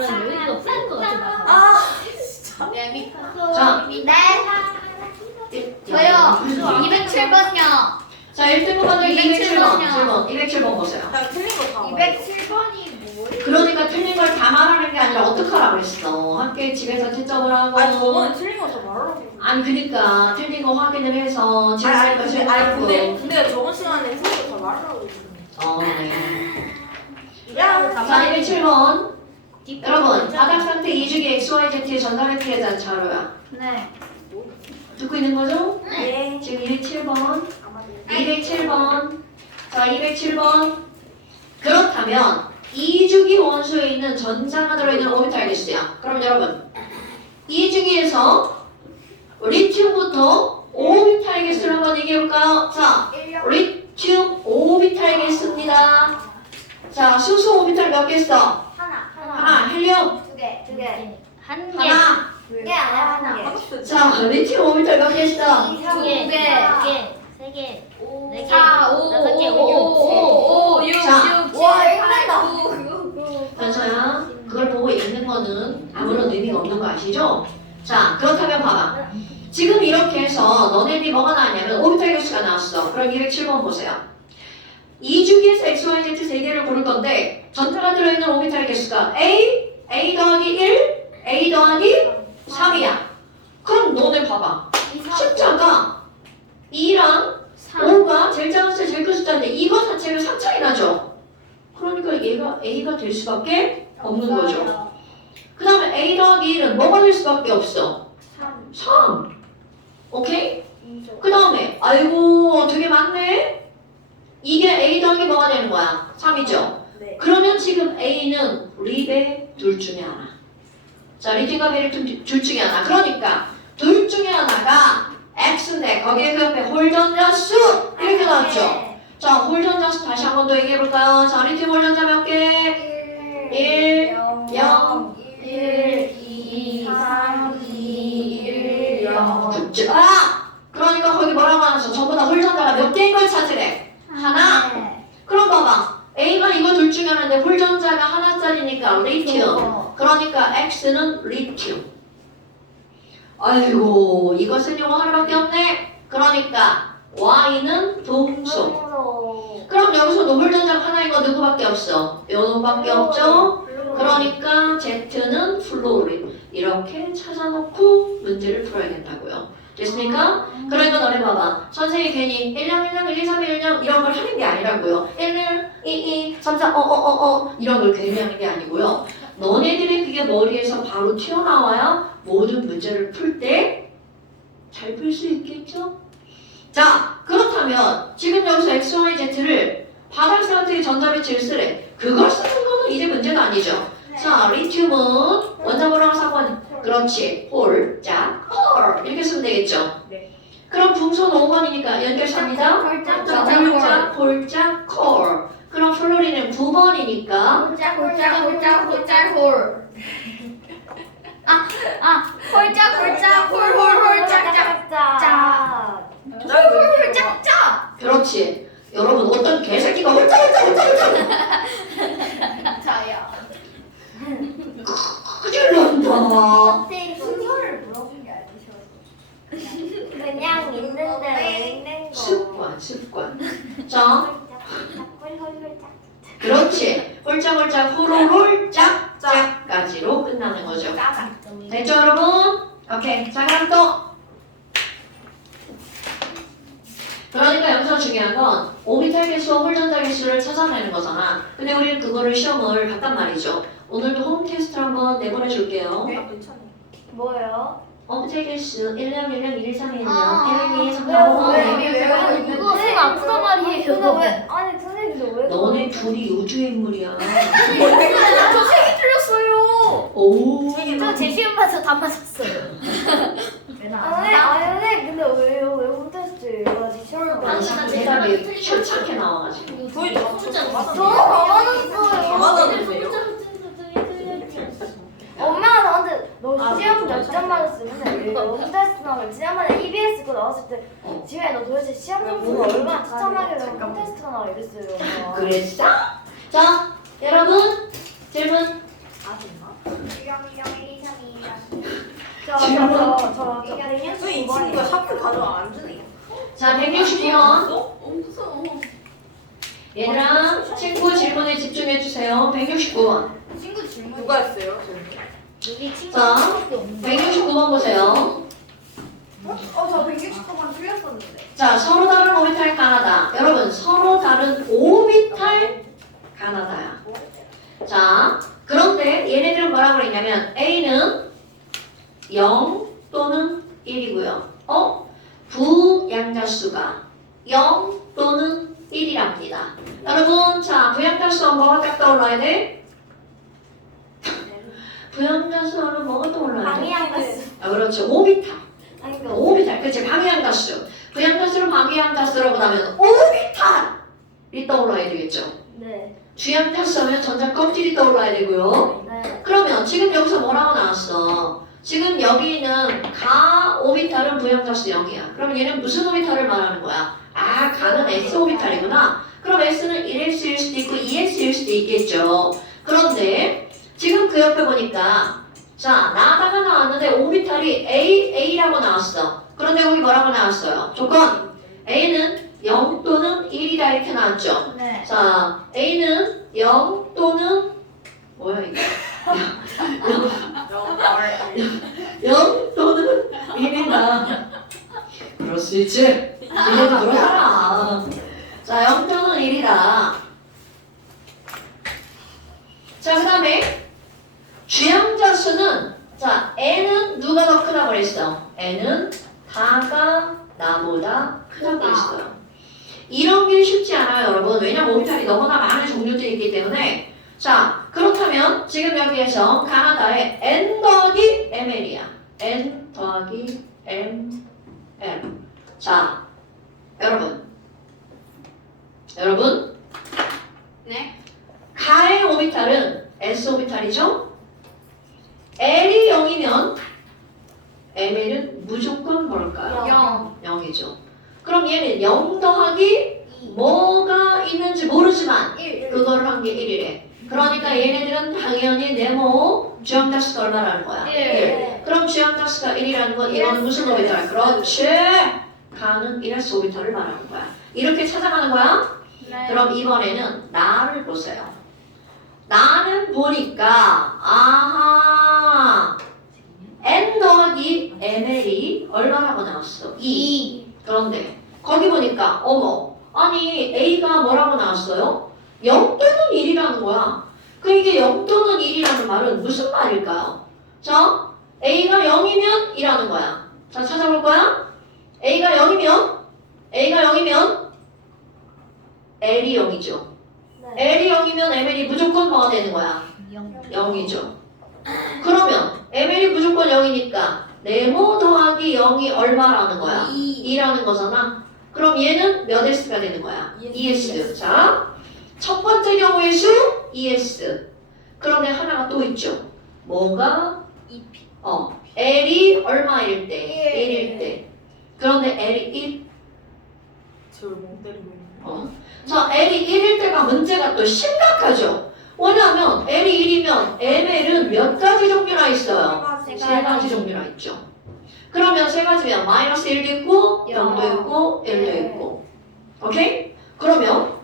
잘하는데 여기가 푸는 것 같아. 아, 자, 저요. 207번요. 자, 1등급 받을 207번. 207번. 207번 보세요. 나 틀린 거 다. 207번이 뭐예요? 그러니까 틀린 걸 다 말하는 게 아니라 어떡하라고 그랬어. 함께 집에서 채점을 하고. 아니 저번에 틀린 거 다 말하라고. 아니, 그니까 틀린 거 확인을 해서 제시할 거 체크하고. 근데 저번 시간에 틀린 거 다 말하라고 했잖아. 네. 야, 자, 207번. 여러분, 바닥 상태 2주기 XYZ의 전자매트리에 대한 자료야. 네. 듣고 있는 거죠? 네. 지금 207번. 207번. 자, 207번. 그렇다면 2주기 원소에 있는 전자가 들어있는 오비탈 개수야. 그럼 여러분, 2주기에서 리튬부터 오비탈 개수를 한번 얘기해볼까요? 자, 리튬 오비탈 개수입니다. 자, 수소 오비탈 몇 개 있어? 하나, 헬륨 두 개. 한 개. 하나. 두 개 아니야, 하나. 자, 리튬 오비탈 몇 개 있어? 두 개. 두 개. 세 개. 네 개. 4, 5, 다섯 개. 5, 6, 자. 7, 8, 현서야, 그걸 보고 읽는 거는 아무런 의미가 없는 거 아시죠? 자, 그렇다면 봐봐. 지금 이렇게 해서 너네들이 뭐가 나왔냐면 오비탈 개수가 나왔어. 그럼 207번 보세요. 2주기에서 XYZ 세 개를 고를 건데 전자가 들어있는 오비탈 개수가 A 더하기 1, A 더하기 3이야. 그럼 너네 봐봐. 숫자가 2랑 5가 제일 작은 숫자 제일 큰 숫자인데 이거 자체가 3차이 나죠? 그러니까 얘가 A가 될 수밖에 없는 거죠. 그 다음에 A 더하기 1은 뭐가 될 수밖에 없어? 3. 오케이? 그 다음에 아이고 되게 많네? 이게 A 더하기 뭐가 되는 거야? 3이죠? 네. 그러면 지금 A는 립의 둘 중에 하나. 자, 리튬과 베릴륨 둘 중에 하나. 그러니까 둘 중에 하나가 X인데 거기에 그 옆에 홀전자 수 이렇게 나왔죠? 자, 홀전자 수 다시 한 번 더 얘기해볼까요? 자, 리튬 홀전자 몇 개? 1, 0, 1, 2, 3, 2, 1, 0. 그치? 그러니까 거기 뭐라고 하면서 전부 다 홀전자가 몇 개인 걸 찾으래? 하나? 그럼 봐봐. A가 이거 둘 중에 하나인데 홀전자가 하나짜리니까 리튬. 그러니까 X는 리튬. 아이고 이것은 요거 하나밖에 없네. 그러니까 Y는 동소. 그럼 여기서도 홀전자가 하나인 거 누구밖에 없어? 요놈밖에 없죠? 그러니까 Z는 플로린. 이렇게 찾아놓고 문제를 풀어야겠다고요. 됐습니까? 그러니까 너네 봐봐. 선생님이 괜히 1령 1, 2, 3, 1령 이런 걸 하는 게 아니라고요. 1, 2, 2, 3, 4, 이런 걸 괜히 하는 게 아니고요. 너네들이 그게 머리에서 바로 튀어나와야 모든 문제를 풀 때 잘 풀 수 있겠죠? 자, 그렇다면 지금 여기서 X, Y, Z를 바닥 상태의 전자배치를 쓰래. 그걸 쓰는 거는 이제 문제가 아니죠. 자, 리튬은 원자번호랑 상관. 그렇지. 홀, 자, 홀 이렇게 쓰면 되겠죠. 네. 그럼 분소 5번이니까 연결합니다. 자, 홀짝, 홀짝, 콜. 그럼 플로린은 9번이니까 홀짝, 홀짝, 홀짝, 홀짝, 홀. 홀짝, 홀짝, 홀, 홀, 홀짝, 짝, 짝. 홀, 짝, 짝. 그렇지. 여러분 어떤 개새끼가 홀짝. 저요. 큰일 난다. 순서를 물어본 게 아니셔. 그냥 있는 대로 있는 거. 습관. 자, 그렇지. 홀짝홀짝 호로홀짝 짝까지로 끝나는 거죠. 됐죠 여러분? 오케이. 자 그럼 또 그러니까 여기서 중요한 건 오비탈 개수와 홀전자 개수를 찾아내는 거잖아. 근데 우리는 그거를 시험을 봤단 말이죠. 오늘도 홈 테스트 한번 내보내줄게요. 네, 괜찮아요. 뭐예요? 오비탈 개수 1령 1령 1, 3, 1, 2, 1, 2, 3, 왜, 4, 5, 왜, 이거 쌤 아프단 말이에요. 근데 왜? 아니 선생님도 왜? 너네 둘이 우주의 인물이야. 저 색이 틀렸어요. 오. 저 제 시험 봐서 다 맞았어요. 아니 근데 왜요? 왜 못했어요? 아직 시험 당신 대답이 철창게 나와가지고. 거의 다 맞췄어. 저 가만했어요. 다 맞았는데요? 엄마가 나한테 너 시험 몇 점 맞았어? 맨날 왜 홈테스트 나면 지난번에 EBS 거 나왔을 때 지우야 너 도대체 시험 점수가 얼마나 추첨하길래 홈테스트가 나와 이랬어요. 엄마가. 그랬어? 자, 여러분 질문. 아셨나? 저저 이 친구가 샤프 가져와 안 주네. 자, 169번. 무서워. 얘들아, 친구 질문에 집중해 주세요. 169번. 친구 질문. 누가 했어요? 여기 친구 자, 하나밖에 없는데. 169번 보세요. 저 169번 틀렸었는데. 자, 서로 다른 오비탈 가나다. 여러분, 서로 다른 오비탈 가나다야. 자, 그런데 얘네들은 뭐라고 그랬냐면 A는 0 또는 1이고요. 부양자수가 0 또는 1이랍니다. 여러분, 자, 부양자수는 뭐가 딱 떠올라야 돼? 부양자수는 뭐가 떠올라야 돼? 방해양가스. 아, 그렇죠. 오비탈. 아니 그 오비탈. 그치? 방해양가수. 부양자수를 방해양가수라고 하면 오비탈이 떠올라야 되겠죠. 네. 주양자수 하면 전자 껍질이 떠올라야 되고요. 네. 그러면 지금 여기서 뭐라고 나왔어? 지금 여기는 가 오비탈은 부양자수 0이야. 그럼 얘는 무슨 오비탈을 말하는 거야? 아, 가는 S 오비탈이구나. 그럼 S는 1S일 수도 있고 2S일 수도 있겠죠. 그런데 지금 그 옆에 보니까 자, 나다가 나왔는데 오비탈이 A라고 나왔어. 그런데 거기 뭐라고 나왔어요? 조건 A는 0 또는 1이다 이렇게 나왔죠. 네. 자, A는 0 또는 뭐야 이게? 0 또는 1이다. 그럴 수 있지. 니네도 그러잖아. 자, 0 또는 1이다. 자, 그 다음에 주양자수는 자, N은 누가 더 크다고 그랬어? N은 다가 나보다 크다고 그랬어요. 이런 게 쉽지 않아요, 여러분. 왜냐면 오비탈이 너무나 많은 종류들이 있기 때문에. 자, 그렇다면 지금 여기에서 가나다의 N 더하기 ML이야. N 더하기 ML. 자, 여러분. 네. 가의 오비탈은 S 오비탈이죠? L이 0이면 ML은 무조건 뭘까요? 0이죠. 그럼 얘는 0 더하기 뭐가 있는지 모르지만 그걸 한 게 1이래. 그러니까 얘네들은 당연히 네모 주양자수가 얼마라는 거야? 1. 그럼 주양자수가 1이라는 건 이건 무슨 오비탈? 그렇지. 가는 1S 오비탈을 말하는 거야. 이렇게 찾아가는 거야? 네. 그럼 이번에는 나를 보세요. 나는 보니까 아하 N 더하기 ML이 얼마라고 나왔어? 2. 그런데 거기 보니까 어머 아니 A가 뭐라고 나왔어요? 0 또는 1이라는 거야. 그럼 이게 0 또는 1이라는 말은 무슨 말일까요? 자, A가 0이면 2라는 거야. 자, 찾아볼 거야. A가 0이면 L이 0이죠. 네. L이 0이면 ML이 무조건 뭐가 되는 거야? 0이죠. 그러면 ML이 무조건 0이니까 네모 더하기 0이 얼마라는 거야? 2라는 거잖아. 그럼 얘는 몇 S가 되는 거야? 2S. 자, 첫 번째 경우의 수 2S. 그런데 하나가 또 있죠. 뭐가? L이 얼마일 때? 1일 때. 그런데 L이 1. 저를 못 때리고 있는. 자, L이 1일 때가 문제가 또 심각하죠. 왜냐하면 L이 1이면 ML은 몇 가지 종류나 있어요? 세 가지 종류나 있죠. 그러면 세 가지면 마이너스 1도 있고 0도 있고 1도 있고. 오케이? 그러면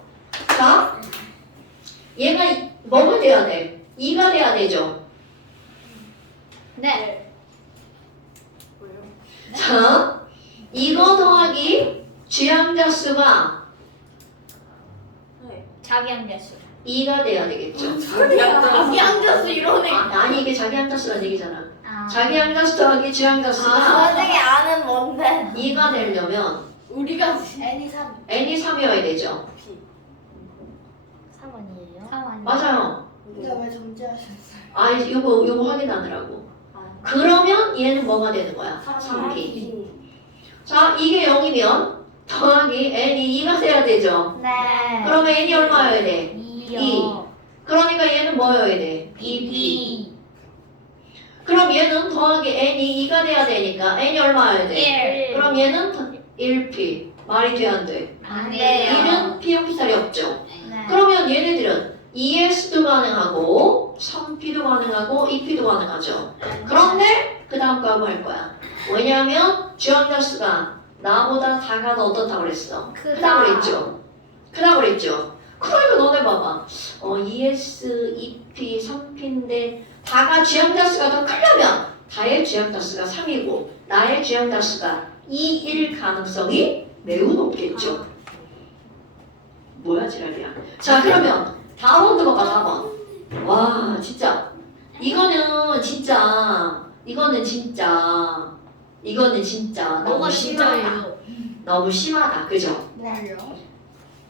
자, 얘가 뭐가 돼야 돼? 2가 돼야 되죠. 네. 왜요? 자, 이거 더하기 주양자수가 네. 자기 함자수. 2가 돼야 되겠죠. 자기 양자수 이러네. 아니 이게 자기함자수라는 얘기잖아. 아. 자기함자수 더하기 주양자수가 선생님 아는 뭔데? 2가 되려면 우리가 N이 3. n이 3이어야 되죠. 3 아니에요? 3 아니에요? 맞아요. 근데 왜 정지하셨어요? 아, 요거 확인하느라고. 그러면 얘는 뭐가 되는 거야? 3p. 자, 이게 0이면 더하기 n이 2가 돼야 되죠. 네. 그러면 n이 얼마여야 돼? 2요. 그러니까 얘는 뭐여야 돼? 2p. 그럼 얘는 더하기 n이 2가 돼야 되니까 n이 얼마여야 돼? 1. 그럼 얘는 1p. 말이 돼, 안 돼? 안 돼요. 1은 p 오피탈이 없죠. 네. 그러면 얘네들은 2s도 가능하고 3p도 가능하고 2p도 가능하죠. 그런데 그 다음 거 하고 할 거야. 왜냐하면 주황자 수가 나보다 다가 더 어떻다고 그랬어? 크다고 그랬죠? 크다고 그랬죠? 그러니까 너네 봐봐. ES, EP, 3P인데 다가 주황자 수가 더 크려면 다의 주황자 수가 3이고 나의 주황자 수가 2일 가능성이 매우 높겠죠. 뭐야 지랄이야. 자 그러면 다음 넘어가 4번. 와 진짜 이거는 진짜 너무 심하다. 너무 심하다. 그죠?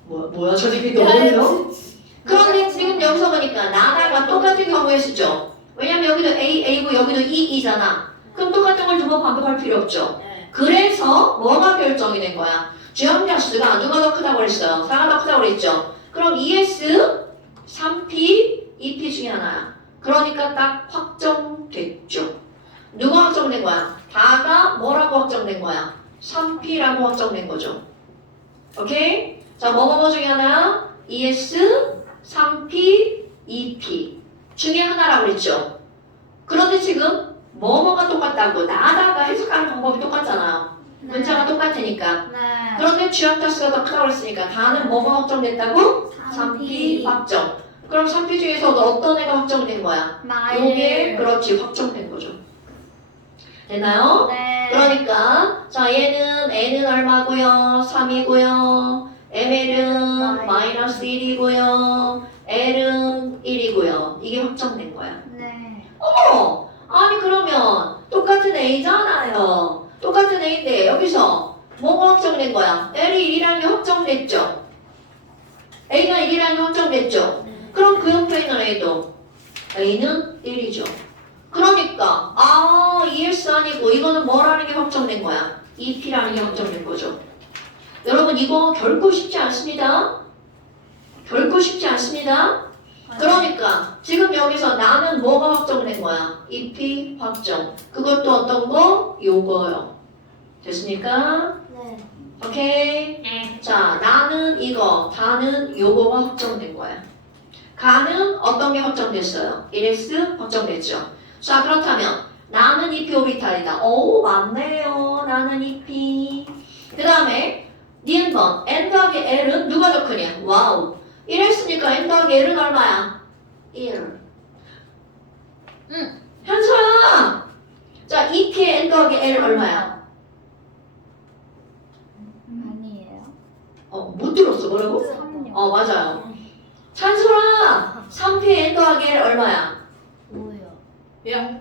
뭐야 저 새끼 너무요? 그런데 지금 여기서 보니까 나다가 똑같은 경우에 쓰죠. 왜냐면 여기도 A고 여기도 E잖아. 그럼 똑같은 걸 두 번 반복할 필요 없죠. 그래서 뭐가 결정이 된 거야? 주황자 수가 누가 더 크다고 그랬어요? 4가 더 크다고 그랬죠. 그럼 ES, 3P, EP 중에 하나야. 그러니까 딱 확정됐죠. 누가 확정된 거야? 다가 뭐라고 확정된 거야? 3P라고 확정된 거죠. 오케이? 자, 뭐뭐 중에 하나? ES, 3P, EP 중에 하나라고 그랬죠. 그런데 지금 뭐뭐가 똑같다고 나다가 해석하는 방법이 똑같잖아요. 문자가 똑같으니까. 네. 그런데 주황자 수가 더 크다고 했으니까 다는 뭐가 확정됐다고? 3P 확정. 그럼 3P 중에서 어떤 애가 확정된 거야? 요게 그렇지 확정된 거죠. 됐나요? 네. 그러니까 자 얘는 n은 얼마고요? 3이고요. ml은 마이너스 1이고요. l은 1이고요. 이게 확정된 거야. 네. 아니 그러면 똑같은 a잖아요. 똑같은 a인데 여기서 뭐가 확정된 거야? l이 1이라는 게 확정됐죠. a가 1이라는 게 확정됐죠. 그럼 그 옆에 있는 a도 a는 1이죠. 그러니까 ES 아니고 이거는 뭐라는 게 확정된 거야? EP라는 게 확정된 거죠. 여러분 이거 결코 쉽지 않습니다. 결코 쉽지 않습니다. 그러니까 지금 여기서 나는 뭐가 확정된 거야? EP 확정. 그것도 어떤 거? 요거요. 됐습니까? 네. 오케이? 네. 자, 나는 이거, 다는 요거가 확정된 거야. 가는 어떤 게 확정됐어요? 1S 확정됐죠. 자, 그렇다면 나는 EP 오비탈이다. 오, 맞네요. 나는 EP. 그 다음에 니은번 n 더하기 l은 누가 더 크냐? 와우. 1했으니까 n 더하기 l은 얼마야? 1. 현수야! 자, EP의 n 더하기 l 얼마야? 아니에요. 못 들었어. 뭐라고? 3요. 맞아요. 찬솔아! 3P의 n 더하기 l 얼마야? 뭐요? 야,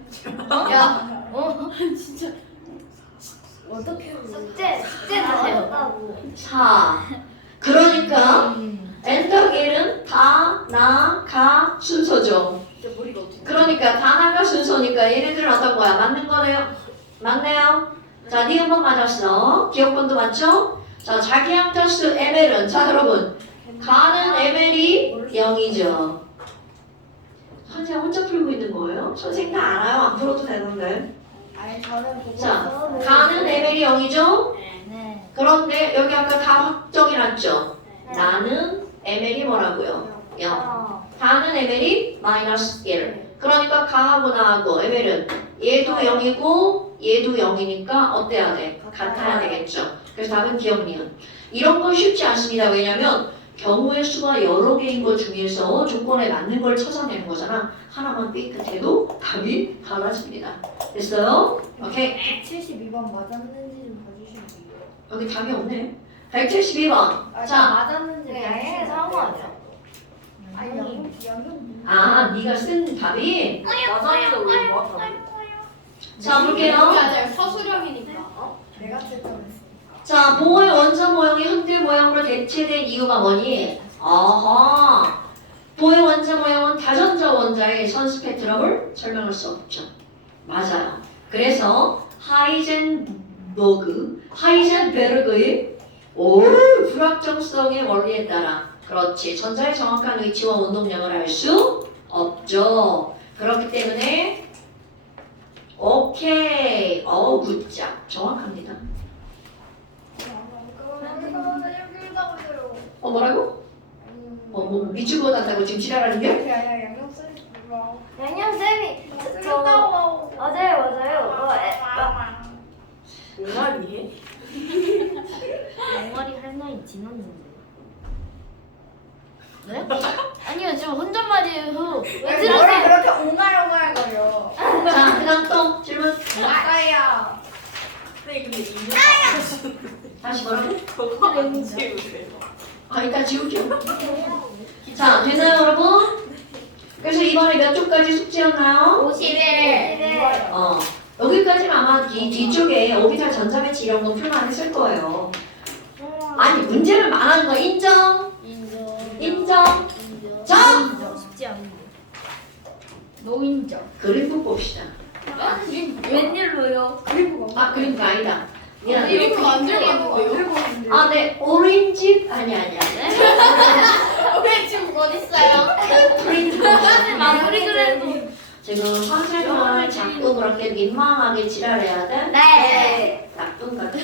야. 진짜. 어떻게 숙제 더 어렵다고. 4. 그러니까 n 더하기 l은 다, 나, 가 순서죠. 진짜 머리가 어떻게. 그러니까 다, 나가 순서니까 얘네들은 어떤 거야? 맞는 거네요? 맞네요? 자, 니은번 맞았어. 기억번도 맞죠? 자, 자기항자수 ml은 자, 여러분 가는 ml이 0이죠. 선생님 혼자 풀고 있는 거예요? 선생님 다 알아요. 안 풀어도 되는데. 아니 저는 보고 자, 있어요. 가는 ml이 0이죠? 네. 그런데 여기 아까 다 확정이 났죠? 네. 나는 ml이 뭐라고요? 0. 어. 다는 ml이 마이너스 1. 그러니까 가하고 나하고 ml은 얘도 0이고 얘도 0이니까 어때야 돼? 같아야 되겠죠. 그래서 답은 기억 니은. 이런 건 쉽지 않습니다. 왜냐면 경우의 수가 여러 개인 것 중에서 조건에 맞는 걸 찾아내는 거잖아. 하나만 삐끗해도 답이 달라집니다. 됐어요? 오케이. 72번 맞았는지 좀 봐주시면 돼요. 여기 답이 없네. 172번. 자, 맞았는지 양해해서 한 거 아니야? 아니 아, 네가 쓴 답이? 맞았는데 왜 뭐? 자, 볼게요. 맞아요. 서술형이니까. 내가 채점했어. 자, 보호의 원자 모형이 현대 모형으로 대체된 이유가 뭐니? 어허. 보호의 원자 모형은 다전자 원자의 선수 패트럼을 설명할 수 없죠. 맞아요. 그래서 하이젠베르그의 불확정성의 원리에 따라 그렇지. 전자의 정확한 위치와 운동량을 알 수 없죠. 그렇기 때문에 오케이. 굿잡. 정확합니다. 뭐라고? 뭐 미치고 단다고 지금 지랄하는 게? 양념 쌤이 맞아요. 네? 아니요, 지금 혼잣말이에요. 왜 왜 머리 들으세요? 그렇게 옹알옹알거려? 자, 그다음 또 질문. 맞아요. 선생님 근데 인형 다시 뭐라고? 저거 안 지우세요. 아, 이따 지울게요. 자, 됐나요, 여러분? 그래서 이번에 몇 쪽까지 숙제였나요? 51. 여기까지는 아마 뒤쪽에 오비탈 전자배치 이런 거 풀만 했을 거예요. 아니, 문제를 말하는 거 인정? 인정? 자! 쉽지 않은데. 노인정. 그림북 봅시다. 웬일로요? 아, 그림북 아니다. 미안해. 이렇게 만들었는데요? 아, 네. 오렌지? 아니야. 우리 지금 어딨어요? 마무리 그래도. 지금 선생님을 자꾸 그렇게 민망하게 지랄해야 돼? 네. 나쁜 같은.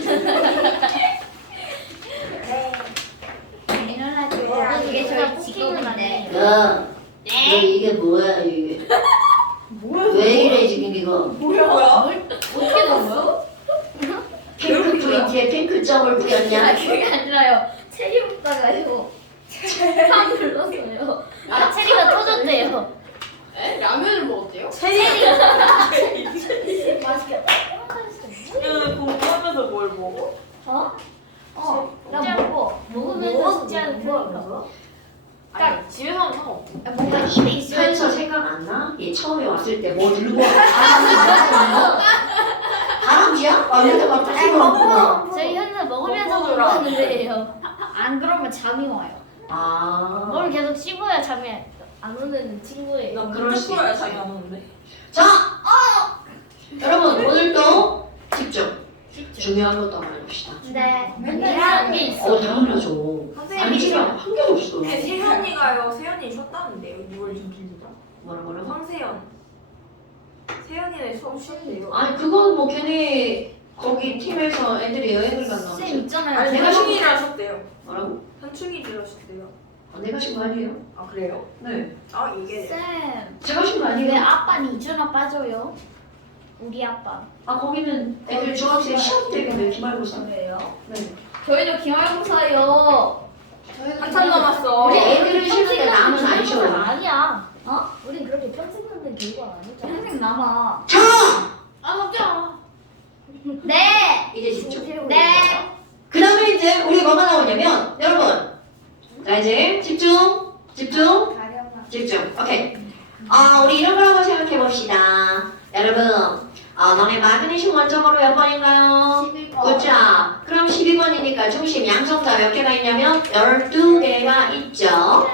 이게 저희 직업인데. 야, 너 이게 뭐야, 이게? 왜 이래, 지금 이거? 뭐야? 어떻게 된 거요? 핑크 트위트에 핑크 점을 뿌렸냐? 그게 아니라요. 체리 먹다가요. 팡 눌렀어요. 아, 체리가 터졌대요. 에? 라면을 먹었대요? 맛있겠다. 공부하면서 뭘 먹어? 나 먹어. 먹으면서 진짜 먹어. 아니 집에서 하면 상관없고. 뭔가 입에 있어야 현서 생각 안 나? 얘 처음에 왔을 때 뭐 들고 와? 다람쥐야? 왔는데 막 다시 먹었구나. 저희 현서 먹으면서 먹어줘라. 먹었는데요. 안 그러면 잠이 와요. 아. 뭘 계속 씹어야 잠이 안 오는 친구예요. 난 그럴 수 그럴 있지. 자기 안 오는데. 자, 여러분 오늘도 집중. 중요한 것도 한번 해봅시다. 네. 맨날 게 있어. 당연하죠. 안지가 한 개도 없어. 근데 세현이가요. 세현이 쉬었다는데요. 6월 6일이죠. 뭐라고요? 황세현. 세현이네 수업 쉬었대요. 아니 그건 뭐 걔네 거기 팀에서 애들이 여행을 갔나 쌤 보지. 있잖아요. 아니 내가 현충일을 하셨대요. 뭐라고? 현충일을 하셨대요. 내가 신 거 아니에요? 아 그래요? 네. 아 이게 쌤. 제가 신 거 왜 아니에요? 아빠는 이준아 빠져요? 우리 아빠. 아 거기는 애들 중학생 시험 때문에 기말고사. 왜요? 네. 저희도 기말고사요. 한참 남았어. 우리 애들은 쉬는데 남은 안 쉬어요. 아니야. 우린 그렇게 평생 남는 교육은 아니잖아. 평생 남아. 자! 아 먹자. 네. 이제 집중. 네. 그 다음에 이제 우리 뭐가 나오냐면 여러분 자 이제 집중 집중 오케이 우리 이런 걸 한번 생각해 봅시다 여러분 너네 마그네슘 원점으로 몇 번인가요? 9자 그럼 12번이니까 중심 양성자 몇 개가 있냐면 12개가 있죠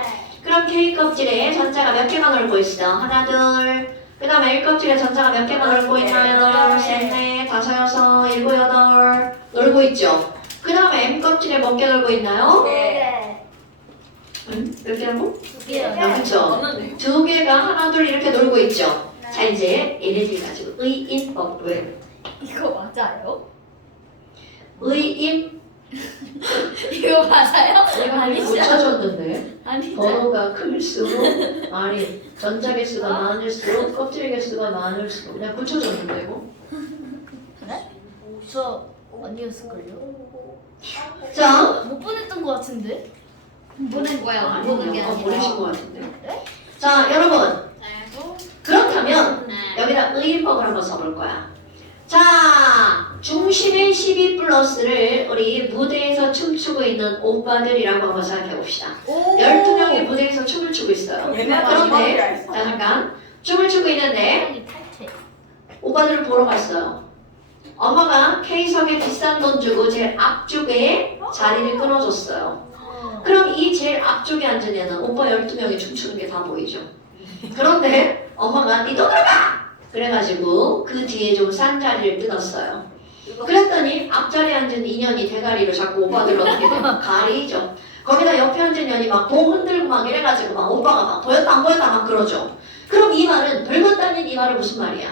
그럼 K 껍질에 전자가 몇 개가 놀고 있어? 하나 둘그 다음에 L 껍질에 전자가 몇 개가 놀고 있나요? 셋, 넷, 다섯, 여섯, 일곱, 여덟 놀고 있죠 그 다음에 M 껍질에 몇 개 놀고 있나요? 네. 몇 개라고? 두 개요. 그쵸? 맞는데요? 두 개가 하나 둘 이렇게 놀고 있죠. 자 이제 얘네들 가지고 의인법 왜? 이거 맞아요? 의인 이거 맞아요? 이거 아니죠? 붙여줬는데 아니죠? 번호가 클수록 아니 전자 개수가 많을수록 껍질 개수가 많을수록 그냥 붙여줬는데 이거. 저 아니었을걸요? 자 못 보냈던 것 같은데? 보낸 거야. 아니 보는 게 보내신 아니라. 것 같은데. 자 여러분 그렇다면 여기다 의인법을 한번 써볼 거야. 자, 중심의 12 플러스를 우리 무대에서 춤추고 있는 오빠들이라고 한번 생각해 봅시다. 12명이 무대에서 춤을 추고 있어요. 그런데, 자, 잠깐. 춤을 추고 있는데, 여기 탈퇴. 오빠들을 보러 갔어요. 엄마가 K석에 비싼 돈 주고 제일 앞쪽에 자리를 끊어줬어요. 그럼 이 제일 앞쪽에 앉은 애는 오빠 12명이 춤추는 게 다 보이죠. 그런데 엄마가 니 돈으로 가! 그래가지고 그 뒤에 좀 싼 자리를 뜯었어요. 그랬더니 앞자리에 앉은 인연이 대가리로 자꾸 오빠들을 어떻게 돼? 가리죠. 거기다 옆에 앉은 년이 막 봉 흔들고 막 이래가지고 막 오빠가 막 보였다 안 보였다 막 그러죠. 그럼 이 말은 별것 아닌 이 말은 무슨 말이야?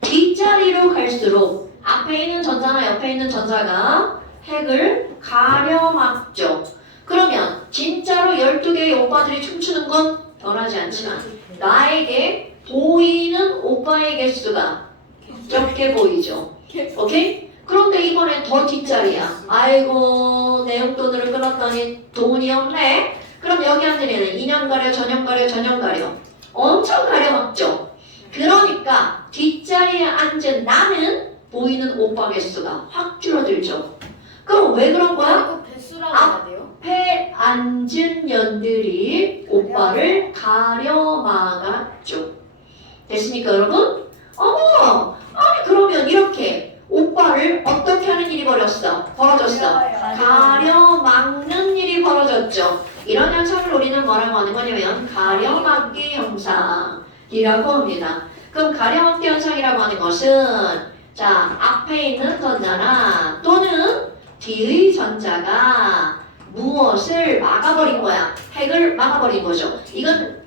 뒷자리로 갈수록 앞에 있는 전자나 옆에 있는 전자가 핵을 가려막죠. 그러면 진짜로 12개의 오빠들이 춤추는 건 덜하지 않지만 나에게 보이는 오빠의 개수가 적게 보이죠. 오케이? 그런데 이번엔 더 뒷자리야. 아이고 내 용돈을 끊었더니 돈이 없네. 그럼 여기 앉은 애는 2년 가려, 전년 가려, 전년 가려. 엄청 가려먹죠. 그러니까 뒷자리에 앉은 나는 보이는 오빠 개수가 확 줄어들죠. 그럼 왜 그런 거야? 이거 배수라고 해야 돼요? 앞에 앉은 년들이 오빠를 가려막았죠. 됐습니까, 여러분? 아니 그러면 이렇게 오빠를 어떻게 하는 일이 벌어졌어? 가려막는 일이 벌어졌죠. 이런 현상을 우리는 뭐라고 하는 거냐면 가려막기 현상이라고 합니다. 그럼 가려막기 현상이라고 하는 것은 자 앞에 있는 전자나 또는 뒤의 전자가 무엇을 막아버린 거야? 핵을 막아버린 거죠. 이건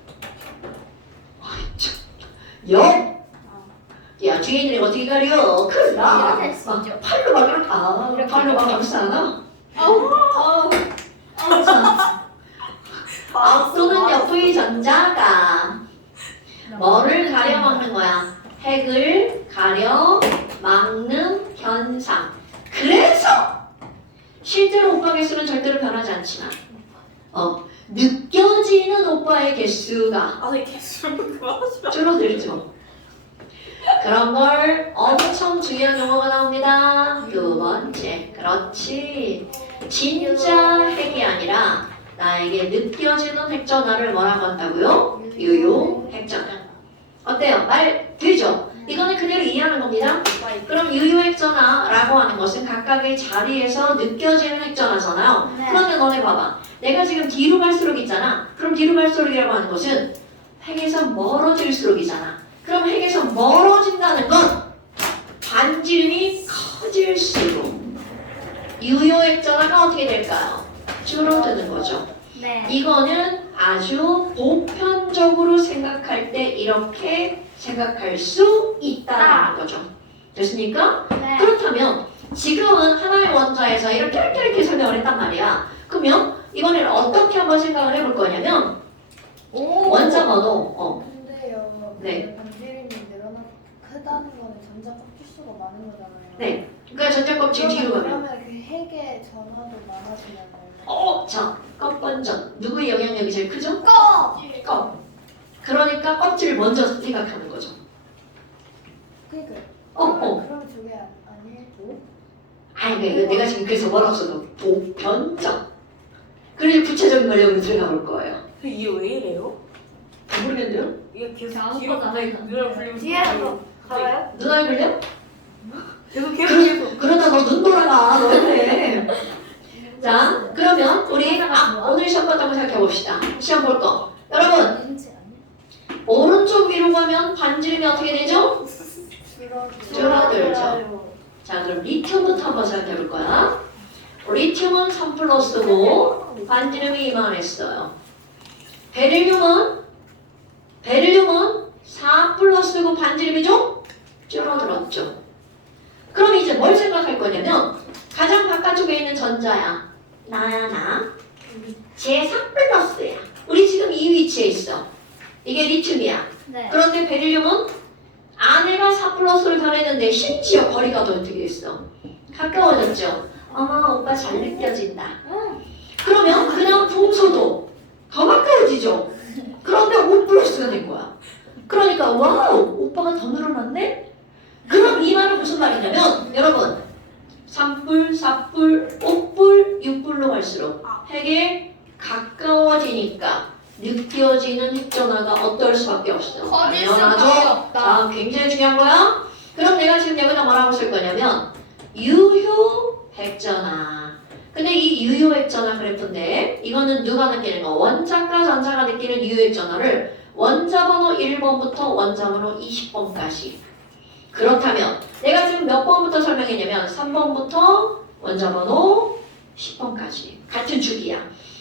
야 뒤에 있는 애가 어떻게 가려? 큰일 나. 이렇게 할수 있죠. 팔로 막을까? 팔로 막으면 싸나? 또는 옆의 전자가 뭐를 가려막는 거야? 핵을 가려막는 현상. 그래서 실제로 오빠 개수는 절대로 변하지 않지만 느껴지는 오빠의 개수가 아니 개수를 그만하시라. 줄어들죠. 그런 걸 엄청 중요한 용어가 나옵니다. 두 번째, 그렇지. 진짜 핵이 아니라 나에게 느껴지는 핵전화를 뭐라고 한다고요? 유효 핵전화. 어때요? 말 되죠? 이거는 그대로 이해하는 겁니다. 그럼 유효 핵전화라고 하는 것은 각각의 자리에서 느껴지는 핵전화잖아요. 네. 그런데 너네 봐봐. 내가 지금 뒤로 갈수록 있잖아. 그럼 뒤로 갈수록이라고 하는 것은 핵에서 멀어질수록이잖아. 그럼 핵에서 멀어진다는 건 반지름이 커질수록 유효 핵전화가 어떻게 될까요? 줄어드는 거죠. 네. 이거는 아주 보편적으로 생각할 때 이렇게 생각할 수 있다는 거죠. 됐습니까? 네. 그렇다면 지금은 하나의 원자에서 이렇게 설명을 했단 말이야. 그러면 이번에는 어떻게 한번 생각을 해볼 거냐면 원자 번호 근데요. 네. 반지름이 크다는 거는 전자 꺾일 수가 많은 거잖아요. 네. 그러니까 전자껍질 뒤로 가면 그러면 그 핵의 전화도 많아지나요? 자, 껍번전 누구의 영향력이 제일 크죠? 껍. 그러니까 껍질을 먼저 생각하는 거죠. 그니까요. 어. 그럼 저게 아니고? 아니, 내가 지금 그래서 뭐라고 써도 보편적. 그리고 구체적인 원력으로 들어가 볼 거예요. 이게 왜 이래요? 모르겠는데요? 이게 계속 아무것도 뒤로 안 갑자기 하니까. 눈을 불리고 뒤에서 가봐요? 누나에 걸려? 계속 그러다 너 눈 돌아가. 너 그래. 자, 그러면 우리 오늘 시험 봤던 거 생각해 봅시다. 시험 볼 거. 여러분, 오른쪽 위로 가면 반지름이 어떻게 되죠? 줄어들죠. 자, 그럼 리튬부터 한번 생각해 볼 거야. 리튬은 3+고 반지름이 이만했어요. 베릴륨은 4+고 반지름이 좀 줄어들었죠. 그럼 이제 뭘 생각할 거냐면 가장 바깥쪽에 있는 전자야. 나야. 쟤 3+야. 우리 지금 이 위치에 있어. 이게 리튬이야. 네. 그런데 베릴륨은 안에가 4+를 변했는데 심지어 거리가 더 어떻게 됐어? 가까워졌죠. 어머 오빠 잘 느껴진다. 그러면 그냥 풍소도 더 가까워지죠. 그런데 5+가 된 거야. 그러니까 와우 오빠가 더 늘어났네? 그럼 이 말은 무슨 말이냐면 여러분 3뿔, 4뿔, 5뿔, 6뿔로 갈수록 핵에 가까워지니까 느껴지는 핵전화가 어떨 수밖에 없어. 커질 수밖에 당연하죠. 없다. 굉장히 중요한 거야. 그럼 내가 지금 여기다 뭐라고 쓸 거냐면 유효 핵전화. 근데 이 유효 핵전화 그래프인데 이거는 누가 느끼는 거? 원자과 전자가 느끼는 유효 핵전화를 원자 번호 1번부터 원자 번호 20번까지. 그렇다면 내가 지금 몇 번부터 설명했냐면 3번부터 원자 번호 10번까지 같은 주기야.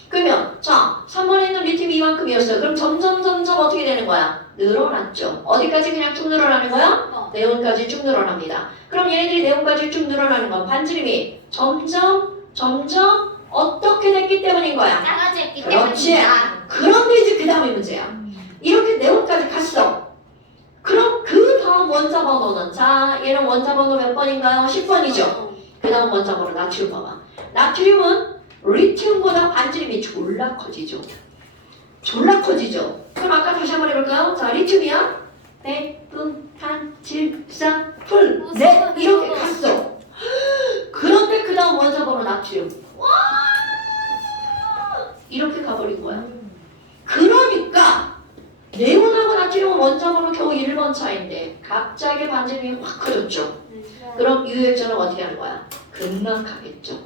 그러면 자 3번에 있는 리튬이 이만큼이었어요. 그럼 점점 어떻게 되는 거야? 늘어났죠. 어디까지 그냥 쭉 늘어나는 거야? 네온까지 쭉 늘어납니다. 그럼 얘네들이 네온까지 쭉 늘어나는 건 반지름이 점점 어떻게 됐기 때문인 거야? 작아졌기 그렇지. 때문이다. 그런데 이제 그 다음이 문제야. 이렇게 네온까지 갔어. 그럼 그 다음 원자 번호는 자 얘는 원자 번호 몇 번인가요? 10번이죠. 그 다음 원자 번호 나트륨 봐봐. 나트륨은 리튬보다 반지름이 졸라 커지죠. 졸라 커지죠. 그럼 아까 다시 한번 해볼까요? 자, 리튬이야. 백분, 탄, 질, 산, 풀, 넷 이렇게 갔어. 그런데 그 다음 원자번호 나트륨. 와! 이렇게 가버린 거야. 그러니까 네온하고 나트륨은 원자번호 겨우 1번 차인데 갑자기 반지름이 확 커졌죠. 그럼 유액전은 어떻게 하는 거야? 급락하겠죠.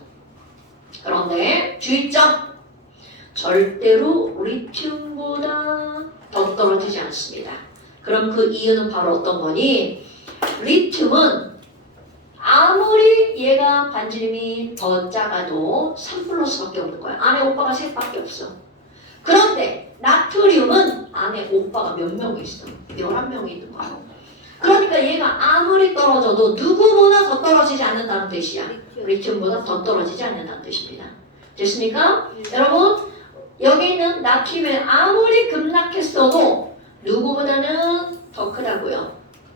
그런데 주의점! 절대로 리튬보다 더 떨어지지 않습니다. 그럼 그 이유는 바로 어떤 거니? 리튬은 아무리 얘가 반지름이 더 작아도 3+밖에 없는 거야. 안에 오빠가 셋밖에 없어. 그런데 나트륨은 안에 오빠가 몇 명이 있어? 11명이 있는 거야. 그러니까 얘가 아무리 떨어져도 누구보다 더 떨어지지 않는다는 뜻이야. 리튬보다 더 떨어지지 않는다는 뜻입니다. 됐습니까? 여러분, 여기 있는 나트륨이 아무리 급락했어도 누구보다는 더 크다고요.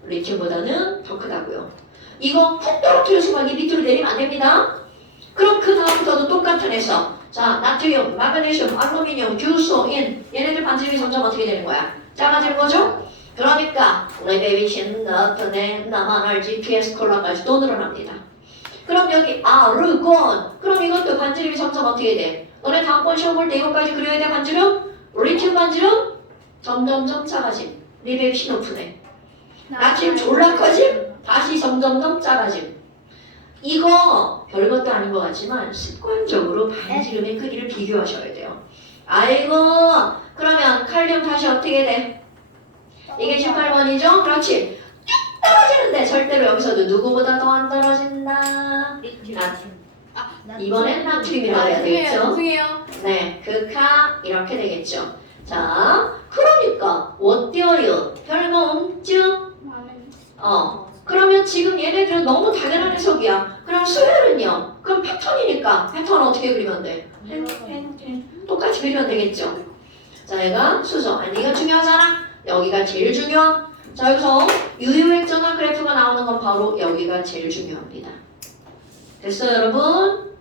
리튬보다는 더 크다고요. 이거 푹 떨어뜨려서 막 이 밑으로 내리면 안 됩니다. 그럼 그 다음부터도 똑같은 해석. 자, 나트륨, 마그네슘, 알루미늄, 규소, 인 얘네들 반지름이 점점 어떻게 되는 거야? 작아지는 거죠? 그러니까 레베이션, 너트네, 나만할, GPS 콜라까지 또 늘어납니다. 그럼 여기 아르곤, 그럼 이것도 반지름이 점점 어떻게 돼? 너네 다음번 시험 볼 때 이것까지 그려야 돼 반지름? 리튬 반지름? 점점점 작아짐. 리베이션 높으네. 나트륨 졸라 커짐? 다시 점점점 작아짐. 이거 별것도 아닌 것 같지만 습관적으로 반지름의 크기를 비교하셔야 돼요. 아이고, 그러면 칼륨 다시 어떻게 돼? 이게 18번이죠? 그렇지. 쭉 떨어지는데 절대로 여기서도 누구보다 더 안 떨어진다. 이번엔 나트륨이라고 해야 되겠죠? 네, 극하 이렇게 되겠죠. 자, 그러니까 어때요? 별거 없죠? 그러면 지금 얘네들은 너무 당연한 해석이야. 그럼 수열은요? 그럼 패턴이니까 패턴 어떻게 그리면 돼? 똑같이 그리면 되겠죠. 자, 얘가 수소. 아니, 이거 중요하잖아. 여기가 제일 중요한. 자, 여기서 유효액전환 그래프가 나오는 건 바로 여기가 제일 중요합니다. 됐어요, 여러분?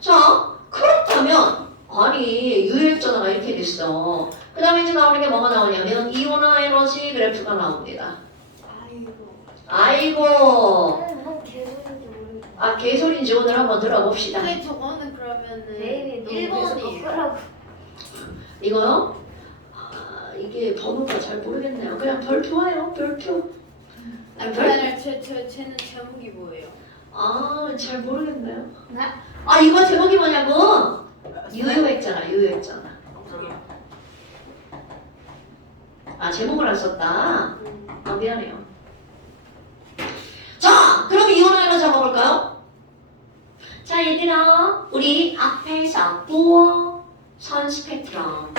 자, 그렇다면 아니, 유효액전환가 이렇게 됐어. 그 다음에 이제 나오는 게 뭐가 나오냐면 이온화 에너지 그래프가 나옵니다. 아이고. 뭔 개소리인지 모르겠어. 아, 개소리인지 오늘 한번 들어봅시다. 근데 저거는 그러면은 베이비 너무 계속 1번이에요. 꺾으라고. 이거요? 아, 이게 번호가 잘 모르겠네요. 그냥 별표 와요, 별표. 쟤는 제목이 뭐예요? 아, 잘 모르겠네요. 네? 아, 이거 제목이 뭐냐고? 유효했잖아, 유효했잖아. 아, 제목을 안 썼다? 아, 미안해요. 자, 그럼 이온화 에너지 한번 볼까요? 자, 얘들아, 우리 앞에서 보어선 스펙트럼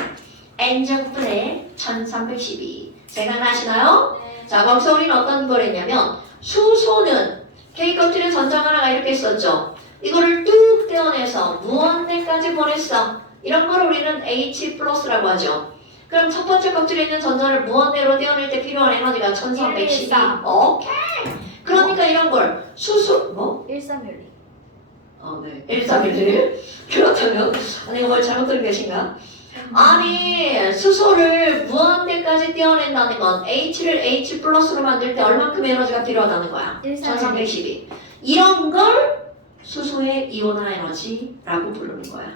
N제곱분의 1312 생각나시나요? 자, 거기서 우리는 어떤 걸 했냐면 수소는 K 껍질에 전장 하나가 이렇게 있었죠. 이거를 뚝 떼어내서 무언대까지 보냈어. 이런 걸 우리는 H+라고 하죠. 그럼 첫 번째 껍질에 있는 전자를 무언대로 떼어낼 때 필요한 에너지가 1312. 오케이. 그러니까 이런 걸 수소 뭐? 1312. 네. 1311. 그렇다면 아니 이거 뭘 잘못 들은 것인가? 아니 수소를 무한대까지 떼어낸다는 건 H를 H+로 만들 때 얼만큼 에너지가 필요하다는 거야? 1312. 이런 걸 수소의 이온화 에너지라고 부르는 거야.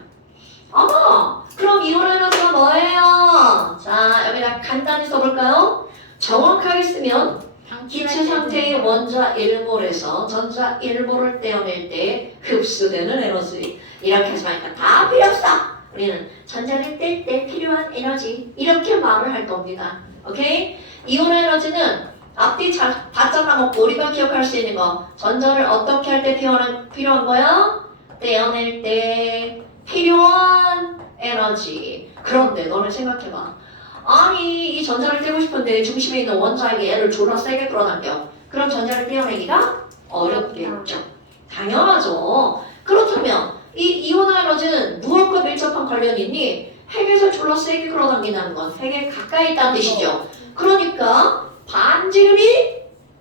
어머! 그럼 이온화 에너지가 뭐예요? 자, 여기다 간단히 써볼까요? 정확하게 쓰면 기체 상태의 원자 1몰에서 전자 1몰을 떼어낼 때 흡수되는 에너지. 이렇게 해서 하니까 다 필요 없어! 우리는 전자를 뗄 때 필요한 에너지. 이렇게 말을 할 겁니다. 오케이? 이온화 에너지는 앞뒤 바짝 까먹고 우리가 기억할 수 있는 거. 전자를 어떻게 할 때 필요한 거야? 떼어낼 때 필요한 에너지. 그런데 너네 생각해봐. 아니 이 전자를 떼고 싶은데 중심에 있는 원자에게 얘를 졸라 세게 끌어당겨. 그럼 전자를 떼어내기가 어렵겠죠. 당연하죠. 그렇다면 이 이온화 에너지는 무엇과 밀접한 관련이 있니? 핵에서 졸라 세게 끌어당긴다는 건 핵에 가까이 있다는 뜻이죠. 그러니까 반지름이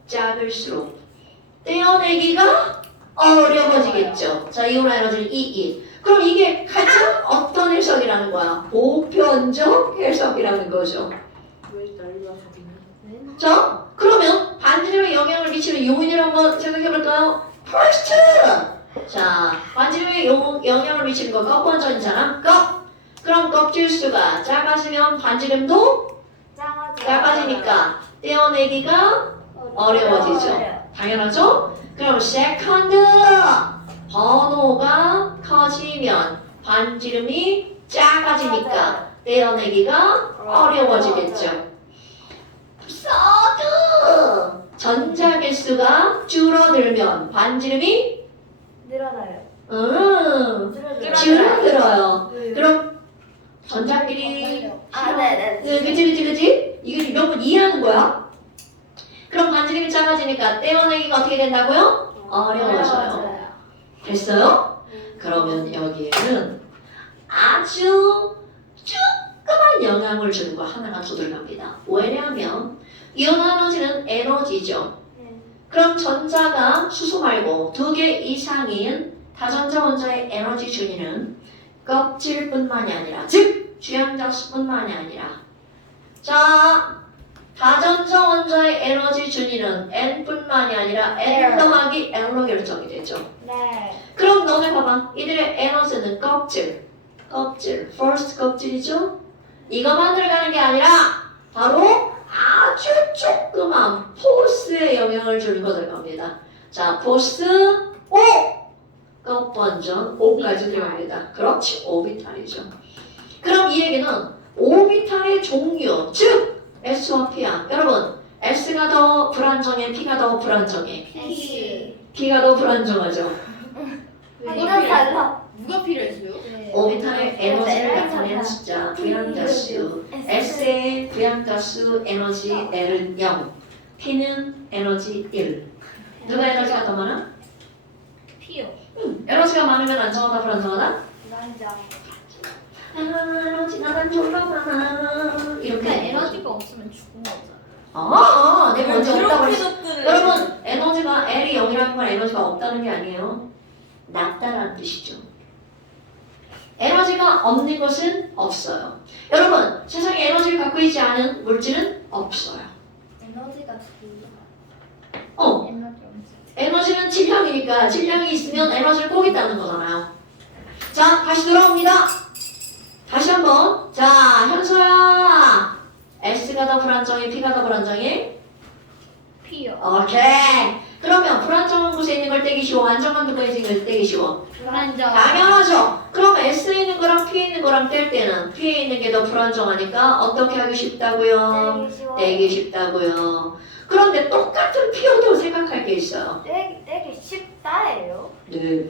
작을수록 떼어내기가 어려워지겠죠. 자, 이온화 에너지는 2, 1. 그럼 이게 가장 어떤 해석이라는 거야? 보편적 해석이라는 거죠. 왜 난리가 저기는? 자, 그러면 반지름에 영향을 미치는 요인을 한번 생각해볼까요? First! 자, 반지름에 영향을 미치는 건 껍번전이잖아. 껍! 그럼 껍질수가 작아지면 반지름도 작아지니까 떼어내기가 어려워지죠. 당연하죠? 그럼 second! 번호가 커지면 반지름이 작아지니까 떼어내기가 어려워지겠죠. third! 전자 개수가 줄어들면 반지름이 늘어나요. 줄어들어요. 그럼 전자끼리 네네. 그치? 이거 몇 번 이해하는 거야? 그럼 반지름이 작아지니까 떼어내기가 어떻게 된다고요? 어려워져요. 됐어요? 그러면 여기에는 아주 조그만 영향을 주는 거 하나가 더 들어갑니다. 왜냐하면 이온 에너지는 에너지죠. 그럼 전자가 수소 말고 2개 이상인 다전자 원자의 에너지 준위는 껍질뿐만이 아니라 즉 주양자수뿐만이 아니라 자 다전자 원자의 에너지 준위는 N뿐만이 아니라 N 더하기 N로 결정이 되죠. 네. 그럼 너네 봐봐. 이들의 에너지는 껍질, first 껍질이죠. 이것만 들어가는 게 아니라 바로 아주 조그만 포스에 영향을 주는 거 들어갑니다. 자, 포스 O! 껍번전 O까지 들어갑니다. 그렇지, 오비탈이죠. 그럼 이 얘기는 오비탈의 종류, 즉 S와 P야. 여러분, S가 더 불안정해, P가 더 불안정해. P가 더 불안정하죠. 이건 달라. 누가 필요했어요? 오비탈의 에너지를 나타내는 숫자 부양가수 S의 부양가수 에너지 L은 0 P는 에너지 1 누가 에너지가 더 많아? P요. 에너지가 많으면 안정하다 불안정하다? 남자. 에너지가 난 졸라 많아 이렇게 근데 되는 거죠. 에너지가 없으면 죽은 거잖아. 내가 언제 없다고 이렇게 했어 접근을 여러분 에너지가 L이 0이라는 건 에너지가 없다는 게 아니에요 낮다라는 뜻이죠 에너지가 없는 것은 없어요. 여러분, 세상에 에너지를 갖고 있지 않은 물질은 없어요. 에너지가 죽은 에너지 없지. 에너지는 질량이니까 질량이 있으면 에너지를 꼭 있다는 거잖아요. 자, 다시 돌아옵니다. 다시 한번. 자, 현서야. S가 더 불안정해, P가 더 불안정해? P요. 오케이. 그러면 불안정한 곳에 있는 걸 떼기 쉬워, 안정한 곳에 있는 걸 떼기 쉬워. 불안정. 당연하죠. 그럼 S에 있는 거랑 P에 있는 거랑 뗄 때는 P에 있는 게 더 불안정하니까 어떻게 하기 쉽다고요? 떼기 쉽다고요. 그런데 똑같은 P여도 생각할 게 있어요. 떼기 쉽다예요. 네,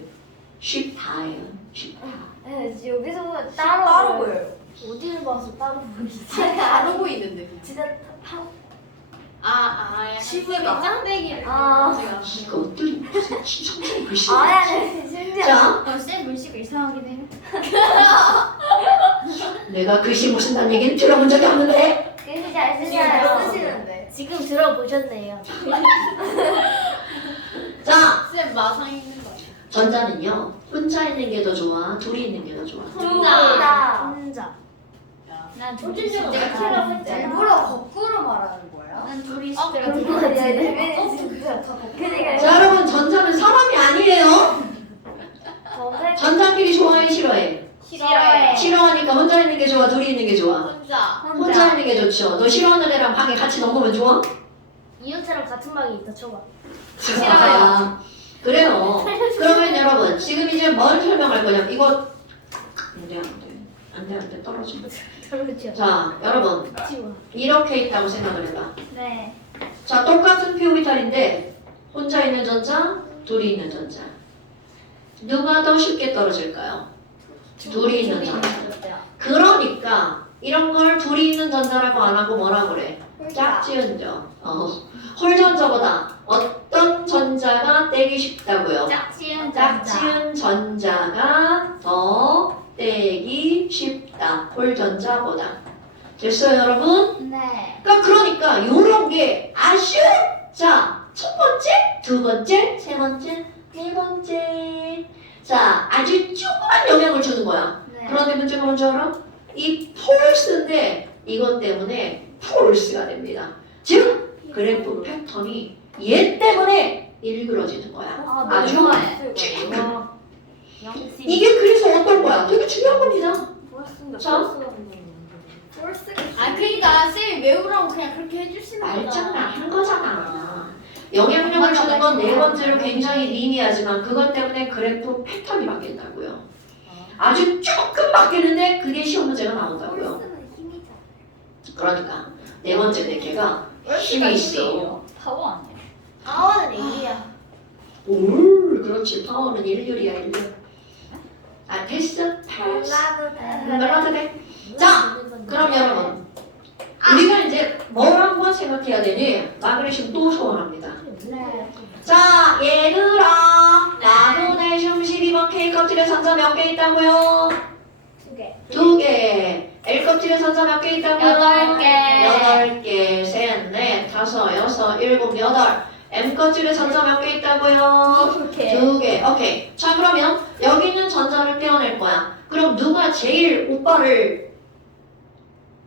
쉽다예요. 쉽다. 네, 여기서 따로 보여요. 어디를 봐서 따로 보이지? 다르 보이는데. 진짜 약간 시부가. 짱배기를. 이것들이 무슨 성적인 글씨. 아니 심지어 자, 쌤 물씨가 이상하긴 해요. 내가 글씨 못 쓴다는 얘기는 들어본 적이 없는데. 글씨 잘 지금 쓰잖아요. 쓰시는데. 지금 들어보셨네요. 자, 쌤 마상 있는 거 같아. 전자는요. 혼자 있는 게 더 좋아, 둘이 있는 게 더 좋아. 혼자. 난 둘이 있을 혼자. 때가 혼자. 진짜. 일부러 거꾸로 말하는 거예요? 난 둘이 있을 때가 그런 거 진짜. 아니야. 내 진짜 그러니까 자, 여러분, 전자는 사람이 아니에요. 검색 전자끼리 좋아해, 싫어해? 싫어해. 싫어하니까 혼자 있는 게 좋아, 둘이 있는 게 좋아? 혼자. 혼자 있는 게 좋죠. 너 싫어하는 애랑 방에 같이 넘으면 좋아? 이웃처럼 같은 방에 있다 쳐봐. 아, 그래요. 그러면 여러분, 지금 이제 뭘 설명할 거냐? 이거 안 돼, 떨어져. 그렇죠. 자, 여러분, 지워. 이렇게 있다고 생각을 해봐. 네. 자, 똑같은 P오비탈인데 혼자 있는 전자, 둘이 있는 전자. 누가 더 쉽게 떨어질까요? 둘이 있는 전자. 그러니까 이런 걸 둘이 있는 전자라고 안 하고 뭐라 그래? 짝지은전. 홀전자보다 어떤 전자가 떼기 쉽다고요? 짝지은 전자. 짝지은 전자가 더 떼기 쉽다. 홀전자보다. 됐어요, 여러분? 네. 그러니까 요런 게 아주 자, 첫 번째, 두 번째, 세 번째, 네 번째. 자, 아주 조그만 영향을 주는 거야. 네. 그런데 문제가 뭔지 알아? 이 폴스인데 이것 때문에 폴스가 됩니다. 즉 그래프 패턴이 얘 때문에 일그러지는 거야. 아주 이게 그래서 어떤 거야? 되게 중요한 겁니다. 자. 아 그러니까 쌤 외우라고 그냥 그렇게 해주시는 말장난 한 거잖아. 영향력을 주는 건 네 번째로 굉장히 미미하지만 그것 때문에 그래프 패턴이 바뀐다고요. 아주 조금 바뀌는데 그게 시험 문제가 나온다고요. 그러니까 네 번째 대개가 힘이 있어. 파워 아니야? 아워는 A야. 올 그렇지. 파워는 일률이야 일률. 아 됐어. 패스. 놀라도 돼. 자 그럼 여러분 우리가 이제 뭘 한번 생각해야 되니 마그네슘 또 소원합니다. 네. 자 얘들아 마그네슘 12번 K 껍질에 전자 몇 개 있다고요? 2개. 2개. L 껍질에 전자 몇 개 있다고요? 8개. 8개. 셋, 넷, 다섯, 여섯, 일곱, 여덟. M 껍질에 전자 몇 개 있다고요? 2개. 오케이. 자 그러면 여기 있는 전자를 떼어낼 거야. 그럼 누가 제일 오빠를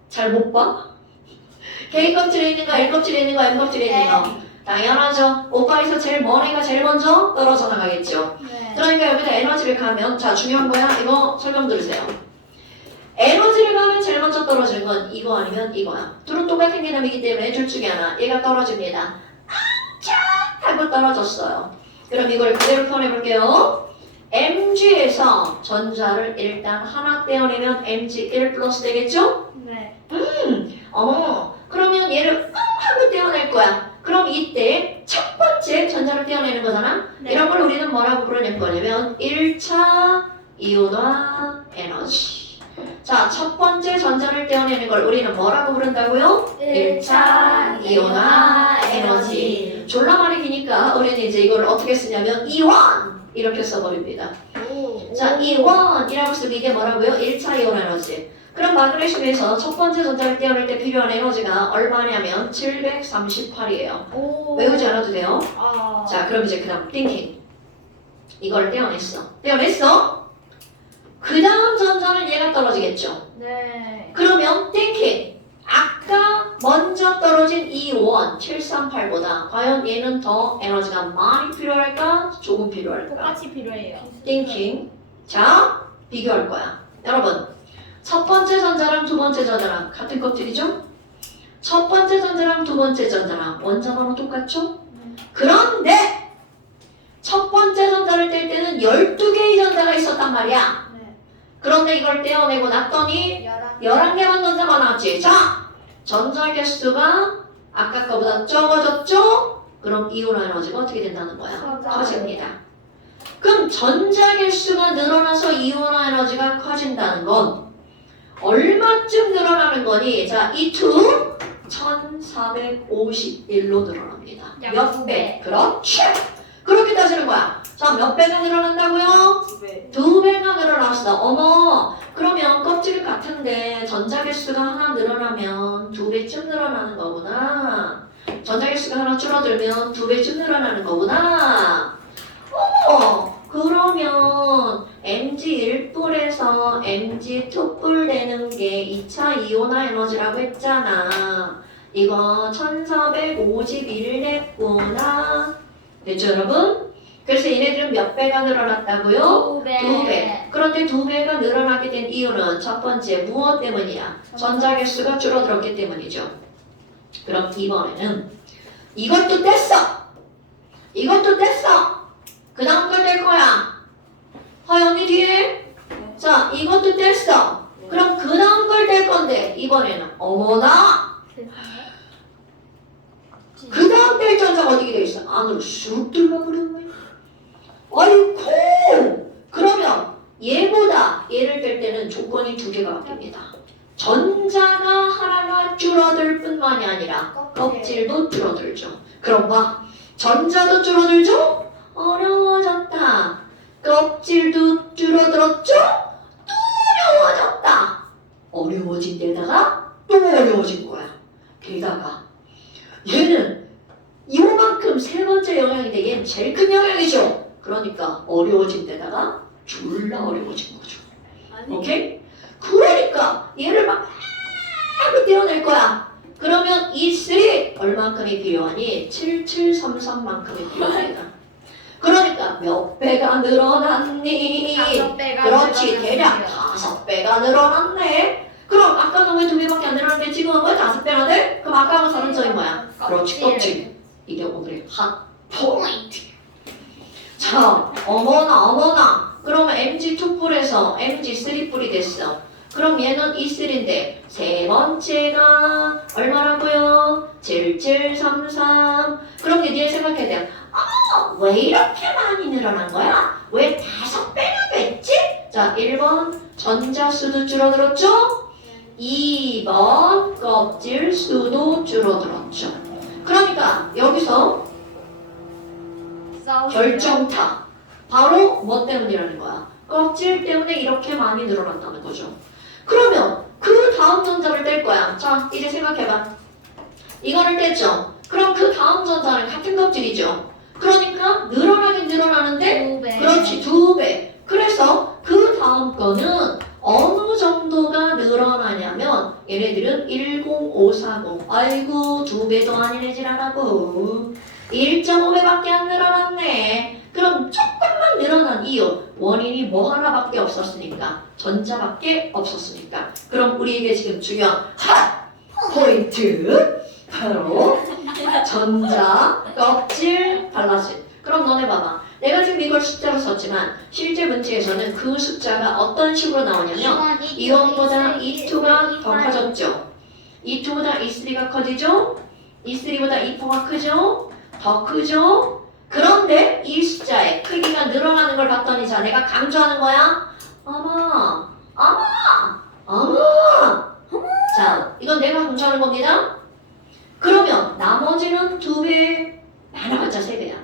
잘 못 봐? K 껍질에 있는 거, L 껍질에 있는 거, M 껍질에 있는 거. 당연하죠. 오빠에서 제일 먼 애가 제일 먼저 떨어져 나가겠죠. 그러니까 여기다 에너지를 가면 자 중요한 거야. 이거 설명 들으세요. 에너지를 가면 제일 먼저 떨어지는 건 이거 아니면 이거야. 둘은 똑같은 개념이기 때문에 둘 중에 하나. 얘가 떨어집니다. 아차 하고 떨어졌어요. 그럼 이걸 그대로 표현해볼게요. Mg에서 전자를 일단 하나 떼어내면 Mg1 플러스 되겠죠? 네. 그러면 얘를 하고 떼어낼 거야. 그럼 이때 첫 번째 전자를 떼어내는 거잖아? 네. 이런 걸 우리는 뭐라고 부르는 거냐면 1차 이온화 에너지. 자, 첫 번째 전자를 떼어내는 걸 우리는 뭐라고 부른다고요? 1차 이온화 에너지. 졸라 말이 기니까 우리는 이제 이걸 어떻게 쓰냐면 이원! 이렇게 써버립니다. 자, 이원이라고 쓰면 이게 뭐라고요? 1차 이온 에너지. 그럼 마그네슘에서 첫 번째 전자를 떼어낼 때 필요한 에너지가 얼마냐면 738이에요. 외우지 않아도 돼요. 자, 그럼 이제 그 다음 띵킹. 이걸 떼어냈어. 그 다음 전자는 얘가 떨어지겠죠. 네. 그러면 띵킹. 아까 먼저 떨어진 이원 738보다 과연 얘는 더 에너지가 많이 필요할까? 조금 필요할까? 똑같이 필요해요. 띵킹. 자, 비교할 거야. 여러분, 첫 번째 전자랑 두 번째 전자랑 같은 껍질이죠? 첫 번째 전자랑 두 번째 전자랑 원자번호 똑같죠? 그런데 첫 번째 전자를 뗄 때는 12개의 전자가 있었단 말이야. 네. 그런데 이걸 떼어내고 났더니 11개만 전자가 나왔지. 자, 전자 개수가 아까 거보다 적어졌죠? 그럼 이온 에너지가 어떻게 된다는 거야? 커집니다. 그럼 전자 개수가 늘어나서 이온 에너지가 커진다는 건 얼마쯤 늘어나는 거니? 자, E2 1451로 늘어납니다. 몇 배? 그렇지. 그렇게 따지는 거야. 자, 몇 배가 늘어난다고요? 2배. 2배가 늘어났어. 어머, 그러면 껍질 같은데 전자 개수가 하나 늘어나면 2배쯤 늘어나는 거구나. 전자 개수가 하나 줄어들면 2배쯤 늘어나는 거구나. 어머, 그러면 Mg1뿔에서 Mg2뿔 되는 게 2차 이온화 에너지라고 했잖아. 이거 1451 됐구나. 됐죠, 여러분? 그래서 얘네들은 몇 배가 늘어났다고요? 2배. 그런데 2배가 늘어나게 된 이유는 첫 번째 무엇 때문이야? 전자 개수가 줄어들었기 때문이죠. 그럼 이번에는 이것도 뗐어. 이것도 뗐어. 그 다음 걸 뗄 거야. 허영이 뒤에. 자, 이것도 뗐어. 그럼 그 다음 걸 뗄 건데 이번에는 어머나. 그 다음 뗄 전자가 어디게 돼 있어? 안으로 쑥 들어버리는 거야. 아이고. 그러면 얘보다 얘를 뗄 때는 조건이 2개가 바뀝니다. 전자가 하나가 줄어들 뿐만이 아니라 껍질도 줄어들죠. 그럼 봐. 전자도 줄어들죠? 어려워졌다. 껍질도 줄어들었죠? 또 어려워졌다. 어려워진 데다가 또 어려워진 거야. 게다가 얘는 이만큼 세 번째 영향인데 얘는 제일 큰 영향이죠. 그러니까 어려워진 데다가 졸라 어려워진 거죠. 오케이? 그러니까 얘를 막 떼어낼 거야. 그러면 이 3 얼마큼이 필요하니? 7733만큼이 필요합니다. 그러니까 몇 배가 늘어났니? 5배가 그렇지, 대략 5배가 늘어났네. 그럼 아까는 왜 2배밖에 안 늘어났는데 지금은 왜 5배나 돼? 그럼 아까하고 다른 점이 뭐야? 그렇지, 껍질. 이게 오늘의 핫 포인트. 자, 어머나. 그러면 MG2뿔에서 MG3뿔이 됐어. 그럼 얘는 E3인데 세 번째가 얼마라고요? 7733. 그럼 이제 생각해야 돼요. 왜 이렇게 많이 늘어난 거야? 왜 5배나 됐지? 자, 1번 전자수도 줄어들었죠? 2번 껍질 수도 줄어들었죠. 그러니까 여기서 결정타. 바로 뭐 때문이라는 거야? 껍질 때문에 이렇게 많이 늘어났다는 거죠. 그러면 그 다음 전자를 뗄 거야. 자, 이제 생각해봐. 이거를 뗐죠? 그럼 그 다음 전자는 같은 껍질이죠? 그러니까 늘어나긴 늘어나는데 2배. 그렇지, 2배. 그래서 그 다음 거는 어느 정도가 늘어나냐면 얘네들은 10540. 아이고 2배도 아니네 지랄하고 1.5배밖에 안 늘어났네. 그럼 조금만 늘어난 이유 원인이 뭐 하나밖에 없었으니까 전자밖에 없었으니까. 그럼 우리에게 지금 중요한 핫 포인트 바로 전자 껍질 달라짐. 그럼 너네 봐봐. 내가 지금 이걸 숫자로 썼지만 실제 문제에서는 그 숫자가 어떤 식으로 나오냐면 이원보다 E2가 더 커졌죠. E2보다 E3가 커지죠. E3보다 E4가 크죠. 더 크죠. 그런데 이 숫자의 크기가 늘어나는 걸 봤더니 자 내가 강조하는 거야. 어머. 자 이건 내가 강조하는 겁니다. 그러면 나머지는 2배, 많아봤자 3배야.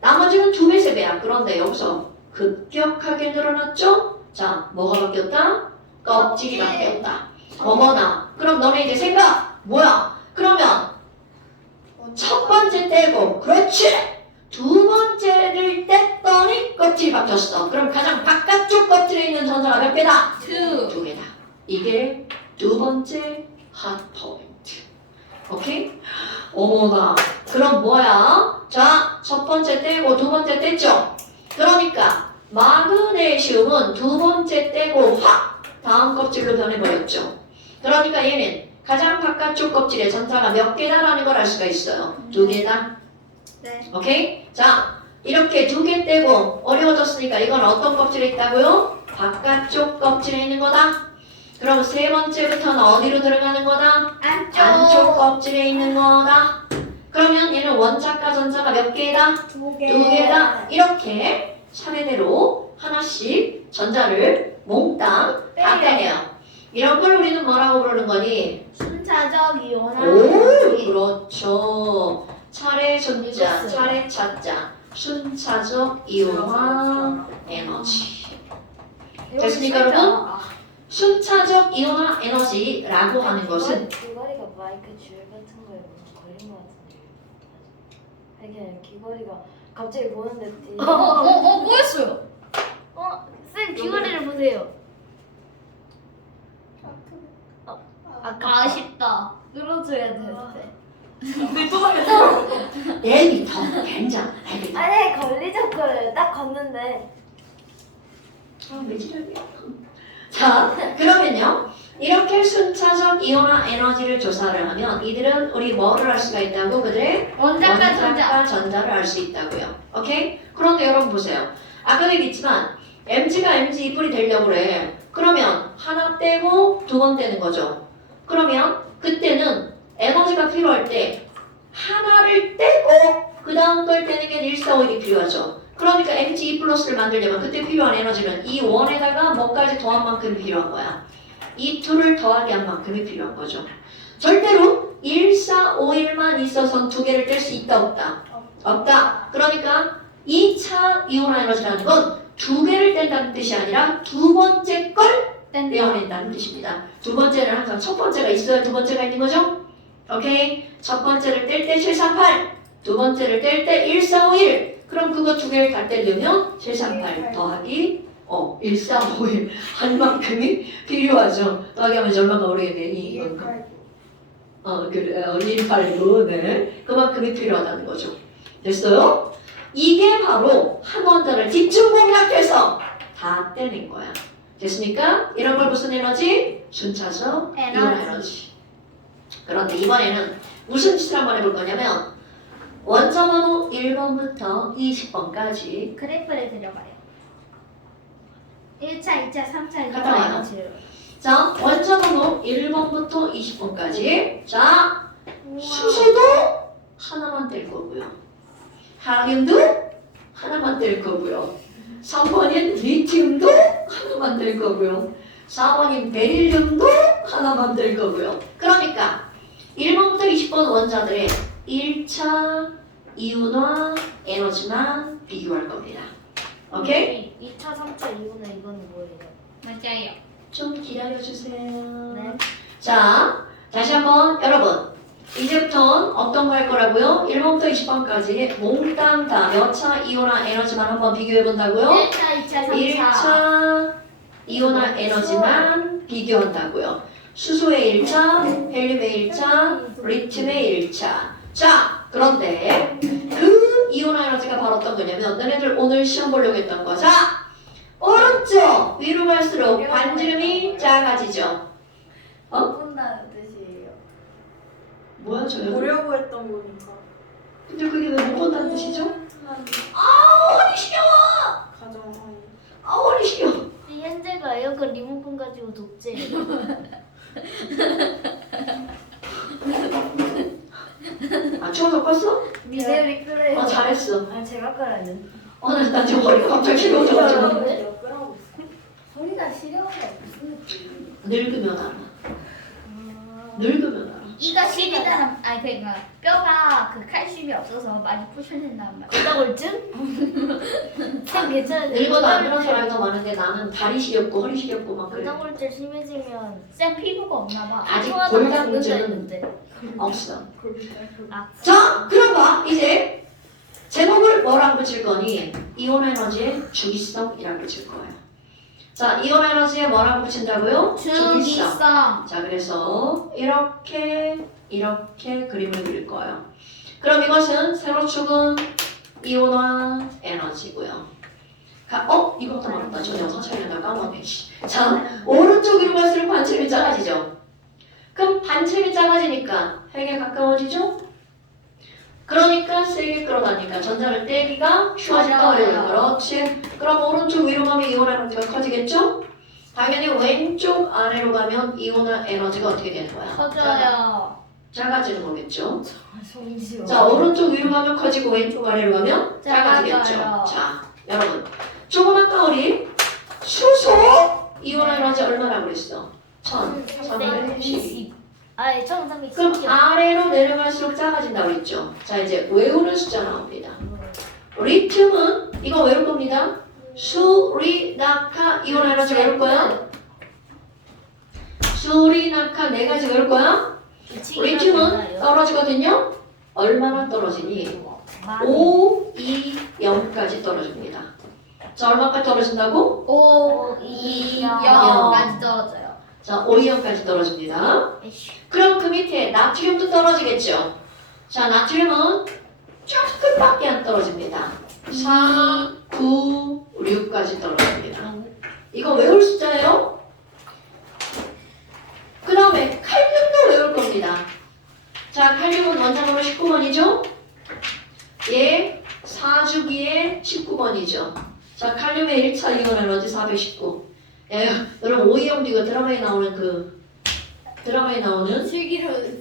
나머지는 2배, 3배야. 그런데 여기서 급격하게 늘어났죠? 자, 뭐가 바뀌었다? 껍질이 바뀌었다. 어머나. 그럼 너네 이제 생각! 뭐야? 그러면 첫 번째 떼고, 그렇지! 두 번째를 뗐더니 껍질이 바뀌었어. 그럼 가장 바깥쪽 껍질에 있는 전자가 몇 개다? 2 개다. 이게 두 번째 핫 포인트. 오케이? 어머나. 그럼 뭐야? 자, 첫 번째 떼고 두 번째 뗐죠? 그러니까 마그네슘은 두 번째 떼고 확 다음 껍질로 변해버렸죠. 그러니까 얘는 가장 바깥쪽 껍질에 전자가 몇 개다라는 걸 알 수가 있어요. 2개다. 네. 오케이? 자, 이렇게 2개 떼고 어려워졌으니까 이건 어떤 껍질에 있다고요? 바깥쪽 껍질에 있는 거다. 그럼 세 번째부터는 어디로 들어가는 거다? 안쪽 껍질에 있는 거다. 그러면 얘는 원자과 전자가 몇 개다? 2개다. 이렇게 차례대로 하나씩 전자를 몽땅 다 빼내요. 이런 걸 우리는 뭐라고 부르는 거니? 순차적 이온화. 오, 그렇죠. 차례 순자, 차례 차자, 순차적 이온화 에너지. 됐습니까, 여러분? 순차적 이온화 에너지라고 하는 것은 귀걸이가 마이크 줄 같은 거에 걸린 것 같은데. 이게 귀걸이가 갑자기 보는데 뭐였어요? 쌤 귀걸이를 보세요. 아쉽다. 눌러줘야 되는데. 내일부터 굉장히 알겠다. 아니 걸리적 거를 딱 걷는데. 왜 지랄이야? 자, 그러면요. 이렇게 순차적 이온화 에너지를 조사를 하면 이들은 우리 뭐를 알 수가 있다고? 그들의 원자과 전자. 전자를 알 수 있다고요. 오케이? 그런데 여러분 보세요. 아까도 얘기했지만 MG가 MG 2뿔이 되려고 그래. 그러면 하나 떼고 두 번 떼는 거죠. 그러면 그때는 에너지가 필요할 때 하나를 떼고 그 다음 걸 떼는 게 1,4,5이 필요하죠. 그러니까 MG2 플러스를 만들려면 그때 필요한 에너지는 이 1에다가 뭐까지 더한 만큼이 필요한 거야. 이 2를 더하게 한 만큼이 필요한 거죠. 절대로 1,4,5,1만 있어선 두 개를 뗄 수 있다 없다? 없다. 그러니까 2차 이온화 에너지라는 건 두 개를 뗀다는 뜻이 아니라 두 번째 걸 떼어낸다는 뜻입니다. 두 번째는 항상 첫 번째가 있어야 두 번째가 있는 거죠? 오케이? 첫 번째를 뗄 때 738, 두 번째를 뗄 때 1451. 그럼 그거 두 개를 다 떼려면 738 더하기 1351 한 만큼이 필요하죠. 더하기하면 이제 얼마가 오르겠네. 189. 네. 그만큼이 필요하다는 거죠. 됐어요? 이게 바로 한 원자를 집중 공략해서 다 떼낸 거야. 됐습니까? 이런 걸 무슨 에너지? 순차적 이온 에너지. 그런데 이번에는 무슨 짓을 한번 해볼 거냐면 원점번호 1번부터 20번까지 그래프를 그려봐요. 1차, 2차, 3차, 갔다 와요. 4차. 자, 원점번호 1번부터 20번까지 자, 수소도 하나만 뗄 거고요. 항염도 하나만 뗄 거고요. 3번인 리튬도 하나만 뗄 거고요. 4번인 베릴륨도 하나만 뗄 거고요. 그러니까 1번부터 20번 원자들의 1차 이온화 에너지만 비교할 겁니다. 오케이? 2차, 3차 이후는 이거는 뭐예요? 맞아요. 좀 기다려주세요. 네. 자, 다시 한번 여러분 이제부터는 어떤 거 할 거라고요? 1번부터 20번까지 몽땅 다 몇 차 이온화 에너지만 한번 비교해 본다고요? 1차, 2차, 3차. 1차 이온화 에너지만 비교한다고요. 수소의 1차, 헬륨의 1차, 리튬의 1차. 자, 그런데 그 이온화 에너지가 바로 어떤 거냐면 너네들 오늘 시험 보려고 했던 거. 자, 오른쪽 위로 갈수록 반지름이 작아지죠. 본다는 뜻이에요. 뭐야 저거? 보려고 했던 거니까. 근데 그게 왜 못 본다는 뜻이죠? 허리 시려워! 가정 하에. 허리 시려. 이 현재가 에어컨 리모컨 가지고 독재예요. 추워서 껐어? 미네리 끓여요. 잘했어. 아 제가 끓여요. 나 지금 허리가 갑자기 시려워져가지고. 끄라고 있어. 소리가 시려워서 무슨 느낌? 늙으면 알아. 늙으면 알아. 이가 시리다는 아니 그러니까 뼈가 그 칼슘이 없어서 많이 부셔진단 말이야. 골다골증? 참 괜찮은데. 늙어도 안 그런 사람이 많은데 나는 다리 시렵고 허리 시렵고 막 그래. 골다골증 심해지면 쌤 피부가 없나 봐. 아직 통화도 골다공증은 죽는다 없어. 아, 자, 그럼 봐. 이제 제목을 뭐라고 붙일 거니? 이온 에너지의 주기성이라고 붙일 거예요. 자, 이온 에너지에 뭐라고 붙인다고요? 주기성. 자, 그래서 이렇게 그림을 그릴 거예요. 그럼 이것은 세로축은 이온화 에너지고요. 이것도 맞다. 저 영상 촬영한다 까먹네. 자, 오른쪽 위로 갈수록 반체름이 작아지죠. 그럼 반체름이 작아지니까 핵에 가까워지죠? 그러니까 세게 끌어다니까 전자를 떼기가 쉬워진다. 어려워요. 그렇지. 그럼 오른쪽 위로 가면 이온 에너지가 커지겠죠? 당연히 왼쪽 아래로 가면 이온화 에너지가 어떻게 되는 거야? 커져요. 작아지는 거겠죠? 송지효. 자, 오른쪽 위로 가면 커지고 왼쪽 아래로 가면 작아지겠죠? 작아져요. 자, 여러분 조금 아까 우리 수소 이온 에너지 얼마나 그랬어? 1312. 아니 1312. 그럼 아래로 내려갈수록 작아진다고 했죠? 자, 이제 외우는 숫자 나옵니다. 리튬은 이거 외울 겁니다. 수리나카 이온 에너지 외울 거야? 수리나카 네 가지 외울 거야? 리튬은 떨어지거든요? 얼마나 떨어지니? 5, 2, 0까지 떨어집니다. 자, 얼마까지 떨어진다고? 5, 2, 0까지 떨어져요. 자, 5, 2, 0까지 떨어집니다. 그럼 그 밑에 나트륨도 떨어지겠죠? 자, 나트륨은 조금밖에 안 떨어집니다. 4, 9, 6까지 떨어집니다. 이거 외울 숫자예요? 그 다음에 칼륨도 외울 겁니다. 자, 칼륨은 원자번호 19번이죠? 얘 4주기에 19번이죠. 자, 칼륨의 1차 이온 에너지 419. 여러분 오이영도 이거 드라마에 나오는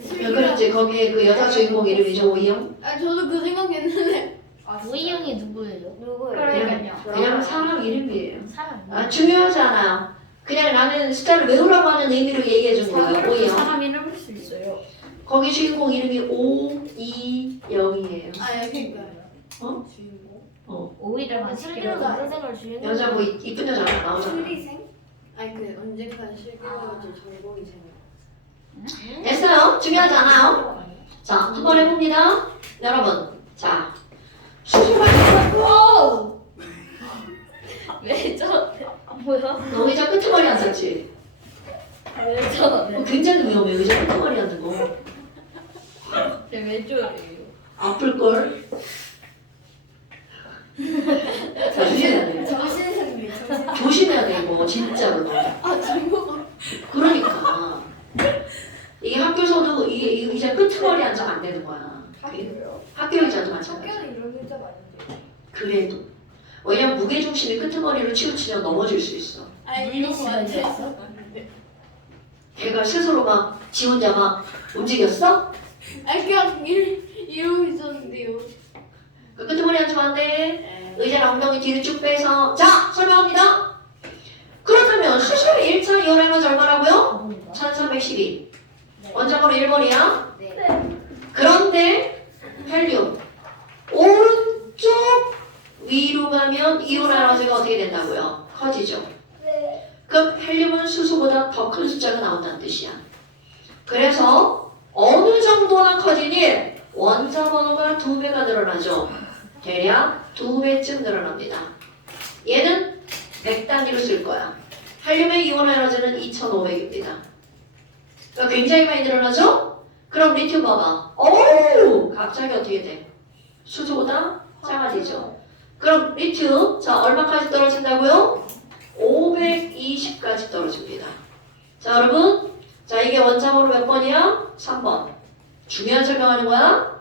그렇지, 거기에 그 여자 주인공 이름이죠, 오이영. 저도 그 생각했는데. 우이형이 누구예요? 누구예요? 그러니까요. 그냥 사람 이름이에요. 사람. 중요하지 않아요. 그냥 나는 숫자를 외우라고 하는 의미로 얘기해 준 거예요, 오이영. 사람 이름을 수 있어요. 거기 주인공 이름이 5, 2, 0이에요. 그러니까요. 어? 주인공. 오이를 슬기로운 마시기로. 남자생활 주인공. 여자 뭐 이쁜 여자 나오잖아. 추리생? 그 언젠간 실기가지고 전공이 생겨. 됐어요? 중요하지 않아요? 자, 한번 해봅니다. 여러분, 자, 수소가 왜 저? 뭐야? 너 의자 끄트머리 앉았지? 왜 저러네? 굉장히 위험해. 의자 끄트머리 앉는 거. 왜 저래요? 아플걸? 자, 조심해야 돼. 정신승리. 조심해야 돼, 이거. 진짜로. 너. 아 정보가. 그러니까. 이게 학교에서도 이게 의자 끄트머리 앉으면 안 되는 거야. 학교요? 학교 의자도 마찬가지. 학교는 이런 의자가 아닌데. 그래도. 왜냐면 무게중심이 끄트머리로 치우치면 넘어질 수 있어. 아니 이런 거 앉아있어. 걔가 스스로 막, 지 혼자 막 움직였어? 아니 그냥 이러고 있었는데요. 그 끄트머리 앉으면 안 돼. 의자랑 엉덩이 뒤로 쭉 빼서. 자, 설명합니다. 그렇다면 수소의 1차 이온 에너지 얼마라고요? 1312. 원자번호 1번이야. 네. 그런데 헬륨 오른쪽 위로 가면 이온 에너지가 어떻게 된다고요? 커지죠. 네. 그럼 헬륨은 수소보다 더 큰 숫자가 나온다는 뜻이야. 그래서 어느 정도나 커지니 원자 번호가 2배가 늘어나죠. 대략 2배쯤 늘어납니다. 얘는 100단위로 쓸 거야. 헬륨의 이온 에너지는 2500입니다. 그러니까 굉장히 많이 늘어나죠? 그럼 리튬 봐봐. 어우! 갑자기 어떻게 돼? 수소보다 작아지죠. 그럼 리튬, 자, 얼마까지 떨어진다고요? 520까지 떨어집니다. 자, 여러분. 자, 이게 원자번호 몇 번이야? 3번. 중요한 설명하는 거야?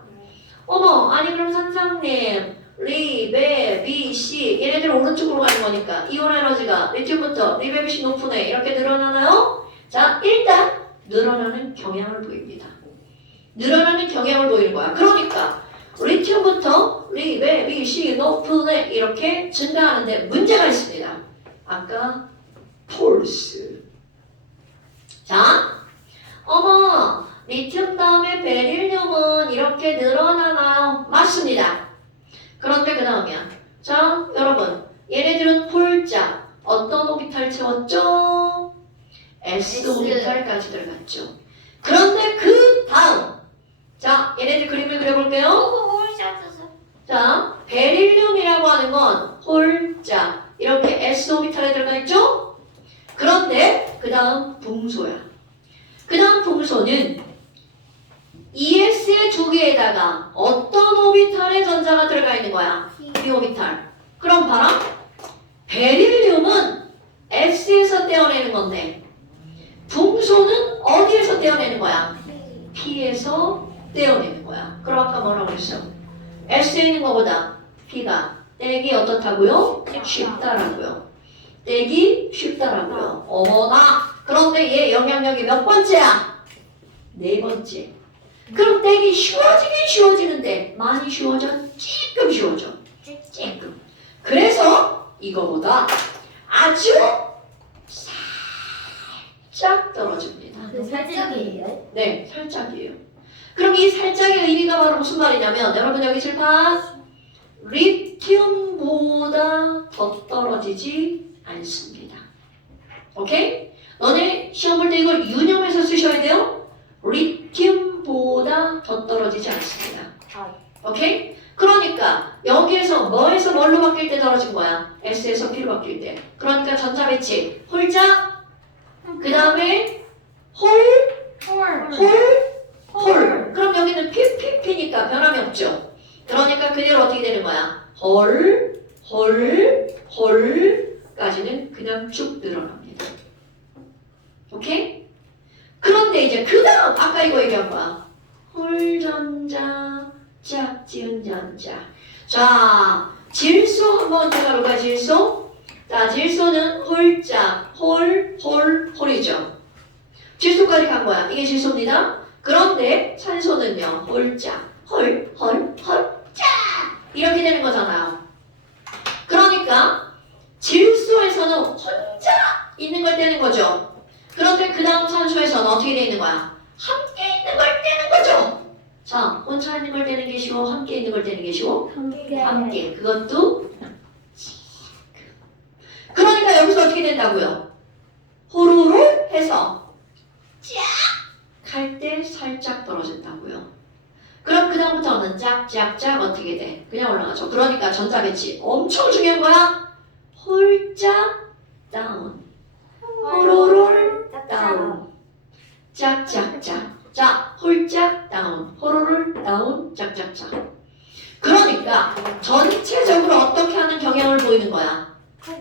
어머, 아니, 그럼 선생님. 리, 베, 비, 시. 얘네들 오른쪽으로 가는 거니까. 이온 에너지가 리튬부터 리, 베, 비, 시 높은 애. 이렇게 늘어나나요? 자, 일단, 늘어나는 경향을 보입니다. 늘어나는 경향을 보이는 거야. 그러니까, 리튬부터 리, 베, 비, 시 높은 애. 이렇게 증가하는데 문제가 있습니다. 아까, 폴스. 자, 어머, 리튬 다음에 베릴륨은 이렇게 늘어나나요? 맞습니다. 그런데 그 다음이야. 자, 여러분, 얘네들은 홀짝 어떤 오비탈 채웠죠? S 오비탈까지 들어갔죠. 그런데 그 다음, 자, 얘네들 그림을 그려볼게요. 자, 베릴륨이라고 하는 건 홀짝 이렇게 S 오비탈에 들어가 있죠? 그런데 그 다음 붕소야. 그 다음 붕소는 ES의 두 개에다가 어떤 오비탈의 전자가 들어가 있는 거야? P 오비탈. 그럼 봐라. 베릴륨은 S에서 떼어내는 건데 붕소는 어디에서 떼어내는 거야? P에서 떼어내는 거야. 그럼 아까 뭐라고 그랬어? S에 있는 것보다 P가 떼기 어떻다고요? 쉽다라고요. 떼기 쉽다라고요. 어머나. 그런데 얘 영향력이 몇 번째야? 4번째. 그럼 떼기 쉬워지긴 쉬워지는데 많이 쉬워져? 조금 쉬워져. 조금. 그래서 이거보다 아주 살짝 떨어집니다. 살짝이에요? 네, 살짝이에요. 그럼 이 살짝의 의미가 바로 무슨 말이냐면 여러분 여기 칠판 리튬보다 더 떨어지지 않습니다. 오케이? 너네 시험 볼 때 이걸 유념해서 쓰셔야 돼요. 리튬보다 더 떨어지지 않습니다. 오케이? 그러니까 여기에서 뭐에서 뭘로 바뀔 때 떨어진 거야? S에서 P로 바뀔 때. 그러니까 전자 배치. 홀자, 그 다음에 홀. 그럼 여기는 P니까 변함이 없죠. 그러니까 그대로 어떻게 되는 거야? 홀까지는 그냥 쭉 늘어납니다. 오케이? 그런데 이제 그 다음 아까 이거 얘기한 거야. 홀전자, 짝지은 전자. 자, 질소 한번 들어볼까 질소? 자, 질소는 홀짝, 홀이죠. 질소까지 간 거야. 이게 질소입니다. 그런데 산소는요, 홀짝, 홀짝 이렇게 되는 거잖아요. 그러니까 질소에서는 혼자 있는 걸 떼는 거죠. 그런데 그 다음 산소에서는 어떻게 돼 있는 거야? 함께 있는 걸 떼는 거죠. 자, 혼자 있는 걸 떼는 게 쉬워? 함께 있는 걸 떼는 게 쉬워? 함께. 그것도 그러니까 여기서 어떻게 된다고요? 호루루 해서 쫙 갈 때 살짝 떨어진다고요. 그럼 그 다음부터는 짝짝짝 어떻게 돼? 그냥 올라가죠. 그러니까 전자 배치 엄청 중요한 거야. 홀짝 다운. 호로롤 다운. 짝짝짝. 자, 홀짝 다운. 호로롤 다운. 짝짝짝. 그러니까 전체적으로 어떻게 하는 경향을 보이는 거야?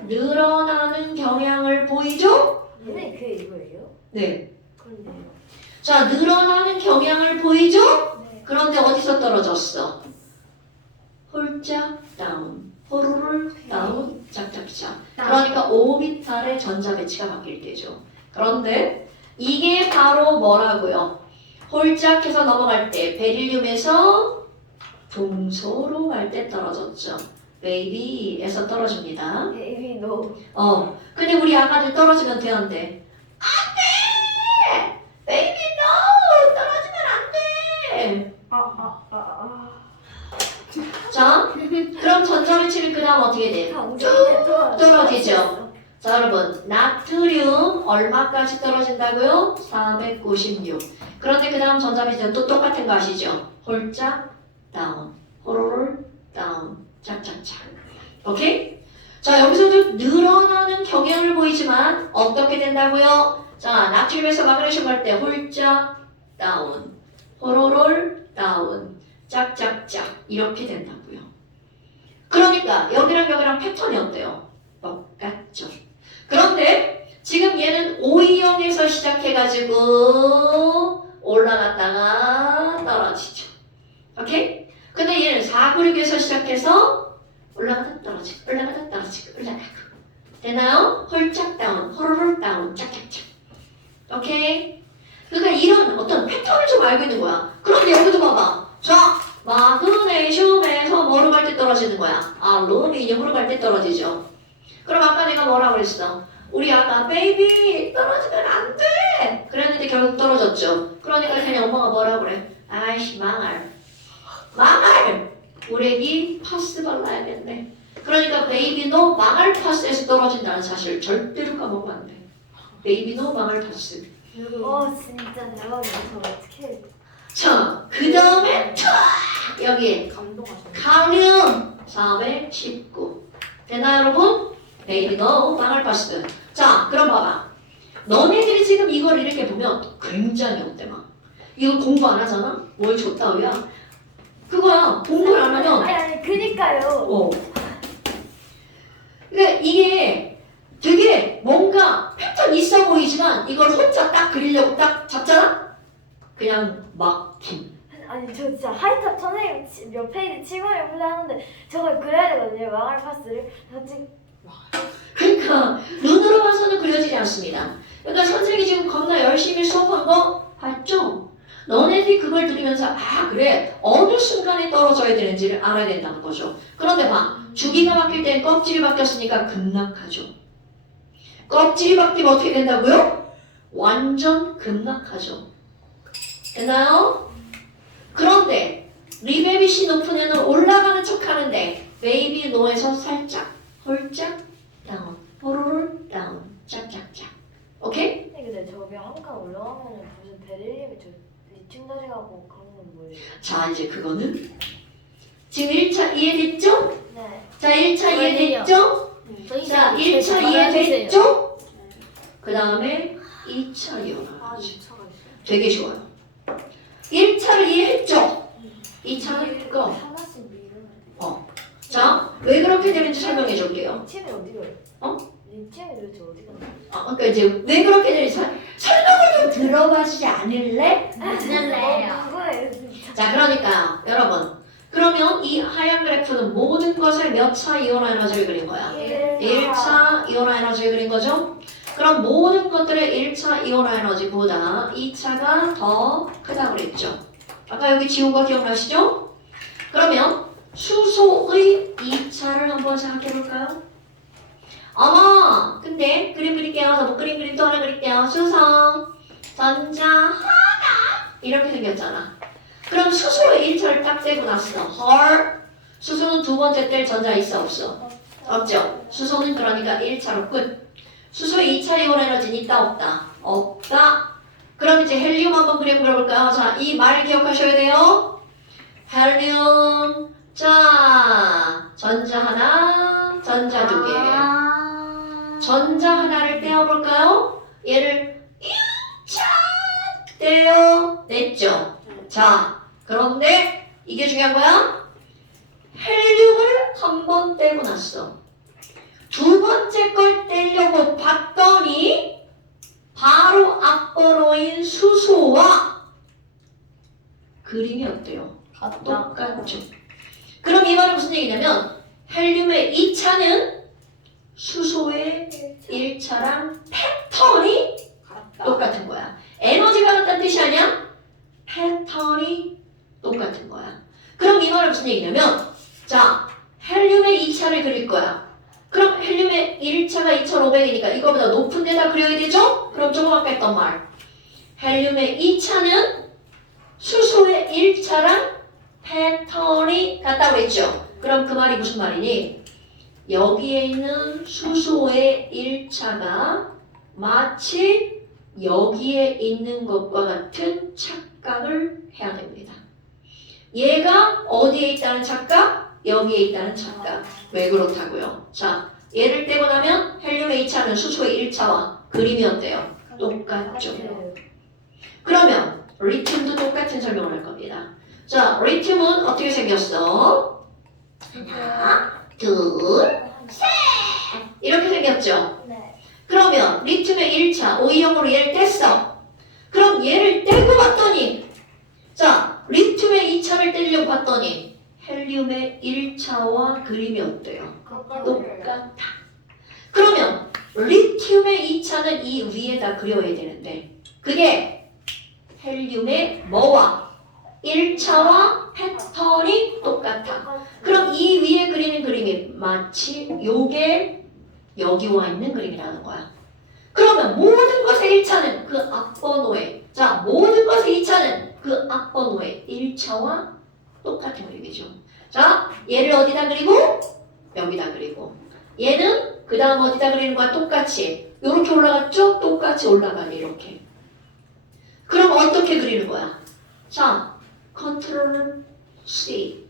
늘어나는 경향을 보이죠? 근데 그게 이거예요? 네. 그런데요. 자, 늘어나는 경향을 보이죠? 네. 그런데 어디서 떨어졌어? 홀짝 다운, 호로롤 다운, 짝짝짝. 그러니까 오비탈의 전자 배치가 바뀔 때죠. 그런데 이게 바로 뭐라고요? 홀짝해서 넘어갈 때 베릴륨에서 동소로 갈 때 떨어졌죠. 베이비에서 떨어집니다. 베이비 노. 근데 우리 아가들 떨어지면 돼, 안 돼? 안 돼! 베이비 노! 떨어지면 안 돼! 자, 그럼 전자 배치는 그 다음 어떻게 돼? 떨어지죠. 자, 여러분, 나트륨 얼마까지 떨어진다고요? 496. 그런데 그 다음 전자 배치는 또 똑같은 거 아시죠? 홀짝 다운, 호로롤 다운, 짝짝짝. 오케이? 자, 여기서도 늘어나는 경향을 보이지만 어떻게 된다고요? 자, 나트륨에서 마그네슘 갈 때 홀짝 다운, 호로롤 다운, 짝짝짝 이렇게 된다고요. 그러니까 여기랑 패턴이 어때요? 똑같죠. 그런데 지금 얘는 O형에서 시작해가지고 올라갔다가 떨어지죠. 오케이? 근데 얘는 496에서 시작해서 올라가다 떨어지고 올라가다 떨어지고 올라가고 되나요? 홀짝 다운, 호로롤 다운, 짝짝짝. 오케이? 그러니까 이런 어떤 패턴을 좀 알고 있는 거야. 그런데 여기도 봐봐. 자, 마그네슘에서 뭐로 갈 때 떨어지는 거야? 알루미늄으로 갈 때 떨어지죠. 그럼 아까 내가 뭐라 그랬어? 우리 아까 베이비 떨어지면 안 돼! 그랬는데 결국 떨어졌죠. 그러니까 그냥 엄마가 뭐라 그래? 아이씨 망할. 우리 애기 파스 발라야겠네. 그러니까 베이비노 망할 파스에서 떨어진다는 사실 절대로 까먹으면 안 돼. 베이비노 망할 파스. 진짜 대박이다. 저 어떻게 해? 자, 그 다음에 여기 감동하시네. 칼륨 419. 되나 여러분? 베이비노 망할 파스. 자, 그럼 봐봐. 너네들이 지금 이걸 이렇게 보면 굉장히 어때 막. 이거 공부 안 하잖아? 뭘 줬다우야? 그거야. 공부를 안 하면 아니 그니까요. 그러니까 이게 되게 뭔가 패턴 있어 보이지만 이걸 혼자 딱 그리려고 딱 잡잖아? 그냥 막힘. 아니 저 진짜 하이탑 선생님 몇 페이지 치고를 하는데 저걸 그려야 되거든요. 망할 파스를. 그러니까 눈으로 봐서는 그려지지 않습니다. 그러니까 선생님이 지금 겁나 열심히 수업한 거 봤죠? 너네들이 그걸 들으면서 그래 어느 순간에 떨어져야 되는지를 알아야 된다는 거죠. 그런데 봐. 주기가 바뀔 땐 껍질이 바뀌었으니까 급락하죠. 껍질이 바뀌면 어떻게 된다고요? 완전 급락하죠. 됐나요? 그런데 리베비시 높은 애는 올라가는 척 하는데 베이비 노에서 살짝 홀짝 다운 호로롤 다운 짝짝짝. 오케이? 근데 저기 한 칸 올라가면 무슨 베릴륨이 저 리튬 다리가고 그런 건 뭐예요? 자, 이제 그거는 지금 1차 이해됐죠? 네. 자, 1차 이해됐죠? 자, 1차 이해됐죠? 그 다음에 2차 이해하죠. 2차가 있어. 되게 좋아요. 1차를 이해했죠? 2차는 그거. 하나씩 밀어야 돼. 자, 왜 그렇게 되는지 설명해 줄게요. 리튬이 어디 가요? 리튬이 도대체 어디 가요? 그러니까 이제 왜 그렇게 되는지 설명을 좀 들어봐주지 않을래? 들을래요. 그거예요 진짜. 자, 그러니까 여러분. 그러면 이 하얀 그래프는 모든 것을 몇 차 이온화 에너지를 그린 거야? 1차 이온화 에너지를 그린 거죠? 그럼 모든 것들의 1차 이온화 에너지보다 2차가 더 크다고 그랬죠? 아까 여기 지운 거 기억나시죠? 그러면 수소의 2차를 한번 생각해 볼까요? 어머! 근데 그림 그릴게요. 저 못 그린 그림 또 하나 그릴게요. 수소, 전자, 하나! 이렇게 생겼잖아. 그럼 수소의 1차를 딱 떼고 났어. 헐! 수소는 두 번째 뗄 전자 있어 없어? 없죠? 수소는 그러니까 1차로 끝. 수소의 2차 이온 에너지는 있다 없다? 없다. 그럼 이제 헬륨 한번 그림 그려볼까요? 자, 이 말 기억하셔야 돼요. 헬륨. 자, 전자 하나, 전자 두 개. 전자 하나를 떼어볼까요? 얘를 1차 떼어냈죠. 자, 그런데 이게 중요한 거야. 헬륨을 한 번 떼고 났어. 두 번째 걸 떼려고 봤더니 바로 앞번호인 수소와 그림이 어때요? 똑같죠. 그럼 이 말은 무슨 얘기냐면 헬륨의 2차는 수소의 1차랑 패턴이 똑같은 거야. 에너지가 같다는 뜻이 아니야? 패턴이 똑같은 거야. 그럼 이 말은 무슨 얘기냐면 자, 헬륨의 2차를 그릴 거야. 그럼 헬륨의 1차가 2500이니까 이거보다 높은 데다 그려야 되죠? 그럼 조금 아까 했던 말. 헬륨의 2차는 수소의 1차랑 패턴이 같다고 했죠? 그럼 그 말이 무슨 말이니? 여기에 있는 수소의 1차가 마치 여기에 있는 것과 같은 착각을 해야 됩니다. 얘가 어디에 있다는 착각? 여기에 있다는 착각. 왜 그렇다고요? 자, 얘를 떼고 나면 헬륨의 2차는 수소의 1차와 그림이 어때요? 똑같죠. 그러면 리튬도 똑같은 설명을 할 겁니다. 자, 리튬은 어떻게 생겼어? 하나, 둘, 셋! 이렇게 생겼죠? 네. 그러면 리튬의 1차, O형으로 얘를 뗐어. 그럼 얘를 떼고 봤더니 자, 리튬의 2차를 떼려고 봤더니 헬륨의 1차와 그림이 어때요? 똑같아. 그러면 리튬의 2차는 이 위에다 그려야 되는데 그게 헬륨의 뭐와 1차와 패턴이 똑같아. 그럼 이 위에 그리는 그림이 마치 요게 여기 와 있는 그림이라는 거야. 그러면 모든 것의 1차는 그 앞번호에 자, 모든 것의 2차는 그 앞번호의 1차와 똑같은 그림이죠. 자, 얘를 어디다 그리고 여기다 그리고 얘는 그 다음 어디다 그리는 거야? 똑같이 이렇게 올라갔죠? 똑같이 올라가네 이렇게. 그럼 어떻게 그리는 거야? 자, 컨트롤 C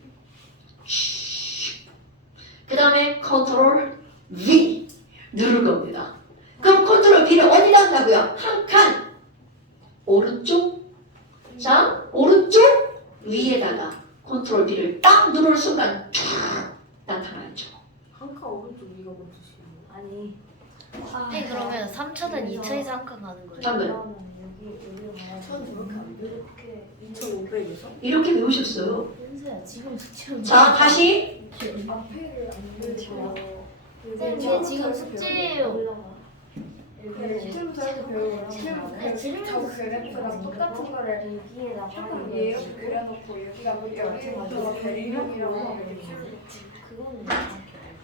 그 다음에 컨트롤 V 누를 겁니다. 그럼 컨트롤 V를 어디다 한다고요? 한 칸 오른쪽 자, 오른쪽 위에다가 컨트롤 B를 딱 누르는 순간 쫙 나타나죠. 한칸 오른쪽 위가 뭔 뜻이에요? 아니. 네, 그러면 3차는 2차에서 한 칸 가는 거예요. 방금 여기로 가면 이렇게 2,500에서? 이렇게 외우셨어요. 현수야, 지금 숙제로. 자, 다시 앞에를 안 들고 쌤, 지금 숙제예요. 유튜브에서 배우고 저 그래프랑 똑같은 거를 여기에다가 조금 이렇게 그려놓고 여기가 여기부터 벨륨이라고 하면 그거는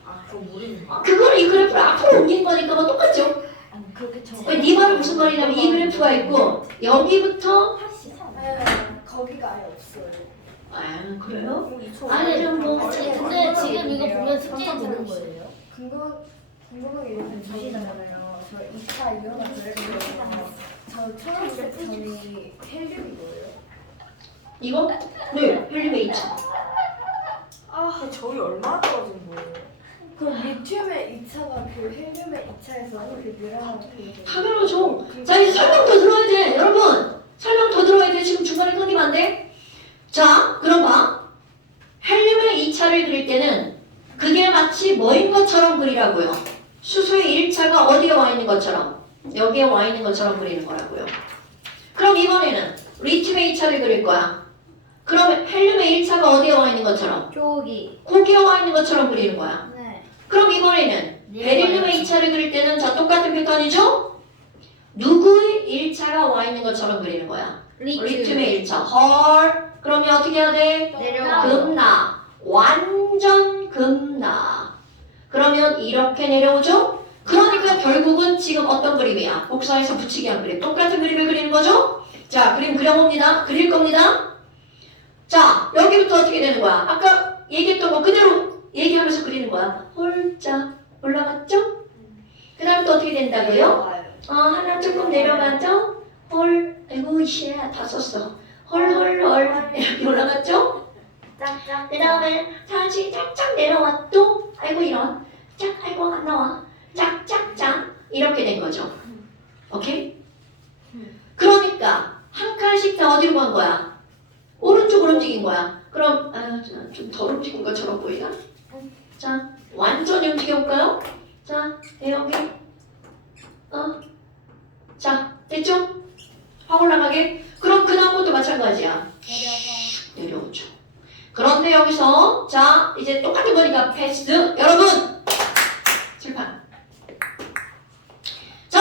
아, 그거 모르는 거. 그거를 이 그래프를 앞으로 옮긴 거니까 뭐 똑같죠? 아니 그렇게 저 네 말은 무슨 말이냐면 이 그래프가 있고 여기부터 거기가 아예 없어요. 아 그래요? 아니, 그럼 뭐 근데 지금 이거 보면 숙제에 드는 거예요. 궁금한 게 이렇게 주시잖아요. 저 2차 이온화 그래프에서 저 초록색 점이 헬륨이 뭐예요? 이거? 네, 헬륨의 2차. 근데 저희 얼마나 떨어진 거예요? 그럼 리튬의 2차가 그 헬륨의 2차에서 이렇게 늘어나는 게 당연하죠. 자, 이제 설명 더 들어야 돼. 여러분, 설명 더 들어야 돼. 지금 중간에 끊기면 안 돼. 자, 그럼 봐. 헬륨의 2차를 그릴 때는 그게 마치 뭐인 것처럼 그리라고요. 수소의 1차가 어디에 와 있는 것처럼 여기에 와 있는 것처럼 그리는 거라고요. 그럼 이번에는 리튬의 2차를 그릴 거야. 그러면 헬륨의 1차가 어디에 와 있는 것처럼 저기. 거기에 와 있는 것처럼 그리는 거야. 네. 그럼 이번에는 베릴륨의 2차를 그릴 때는 자 똑같은 패턴이죠? 누구의 1차가 와 있는 것처럼 그리는 거야. 리튬의 1차. 헐. 그러면 어떻게 해야 돼? 내려가. 급나. 완전 급나. 그러면 이렇게 내려오죠? 그러니까 결국은 지금 어떤 그림이야? 복사해서 붙이기 한 그림. 똑같은 그림을 그리는 거죠? 자, 그림 그려봅니다. 그릴 겁니다. 자, 여기부터 어떻게 되는 거야? 아까 얘기했던 거 그대로 얘기하면서 그리는 거야. 홀짝 올라갔죠? 그 다음에 또 어떻게 된다고요? 하나 조금 내려가죠? 홀, 아이고, 다 썼어. 홀, 이렇게 올라갔죠? 짝짝 그 다음에 다시 짝짝 내려왔죠? 아이고, 이런. 짝, 아이고, 안 나와. 짝짝짝. 이렇게 된 거죠. 오케이? 그러니까 한 칸씩 다 어디로 간 거야? 오른쪽으로 움직인 거야. 그럼 좀 덜 움직인 것처럼 보이나? 자, 완전히 움직여볼까요? 자, 여기 자, 됐죠? 확 올라가게. 그럼 그 다음 것도 마찬가지야. 내려오죠. 그런데 여기서 자, 이제 똑같은 거니까 패스트. 여러분! 칠판. 자,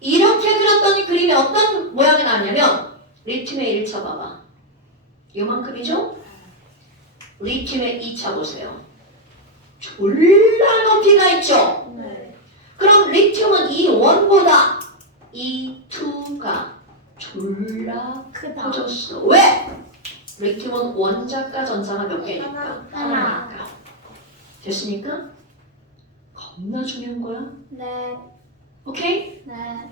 이렇게 그렸더니 그림이 어떤 모양이 나왔냐면 리튬의 1차 봐봐. 요만큼이죠? 리튬의 2차 보세요. 졸라 높이가 있죠? 네. 그럼 리튬은 이 원보다 이 2가 졸라 커졌어. 왜? 리튬은 원자가 전자가 몇 개니까? 하나니까. 됐습니까? 겁나 중요한 거야. 네. 오케이? 네.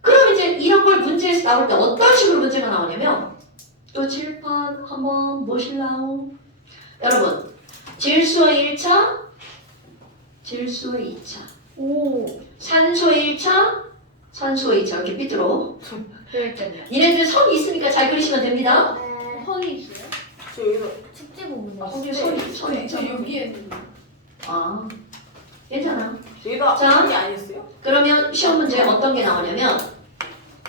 그럼 이제 이런 걸 문제에서 나올 때 어떤 식으로 문제가 나오냐면 또 칠판 한번 보실라우? 여러분, 질소의 1차, 질소의 2차, 산소의 1차, 산소의 2차 이렇게 삐뚤어. 그러니까요. 니네들 선이 있으니까 잘 그리시면 됩니다. 선이 있어요? 저 여기서 축제 부분에. 거기 선이 저 있잖아. 여기에 아, 괜찮아. 저희가 자. 한게 아니었어요? 그러면 시험 문제 어떤 게 나오냐면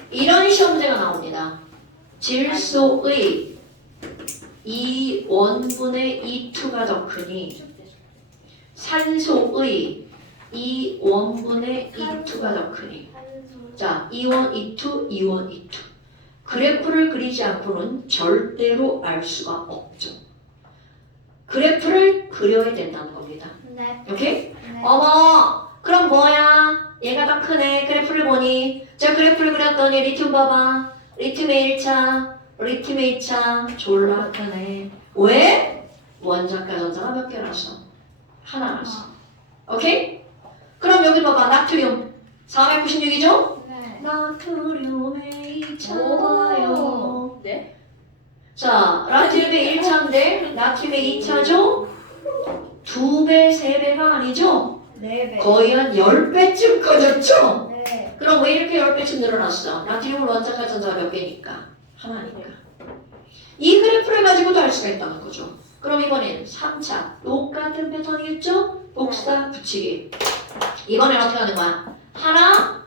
이런 시험 문제가 나옵니다. 질소의 2원분의 2,2가 더 크니 산소의 2원분의 2,2가 더 크니 자, 2원, 2,2, 2원, 2,2 그래프를 그리지 않고는 절대로 알 수가 없죠. 그래프를 그려야 된다는 겁니다. 네. 오케이? 네. 어머, 그럼 뭐야? 얘가 더 크네. 그래프를 보니. 자, 그래프를 그렸더니 리튬 봐봐. 리튬의 1차, 리튬의 2차. 졸라 크네. 왜? 원자과 전자가 몇 개라서? 하나라서. 오케이? 그럼 여기 봐봐. 나트륨. 496이죠? 네. 나트륨의 2차와요. 네? 자, 나트륨의 1차인데 나트륨의 2차죠? 2배, 3배가 아니죠? 4배. 거의 한 10배쯤 커졌죠? 네. 그럼 왜 이렇게 10배쯤 늘어났어? 나트륨은 원자과 전자가 몇 개니까? 하나니까. 이 그래프를 가지고도 알 수가 있다는 거죠. 그럼 이번엔 3차. 똑같은 패턴이겠죠? 복사, 붙이기. 이번엔 어떻게 하는 거야? 하나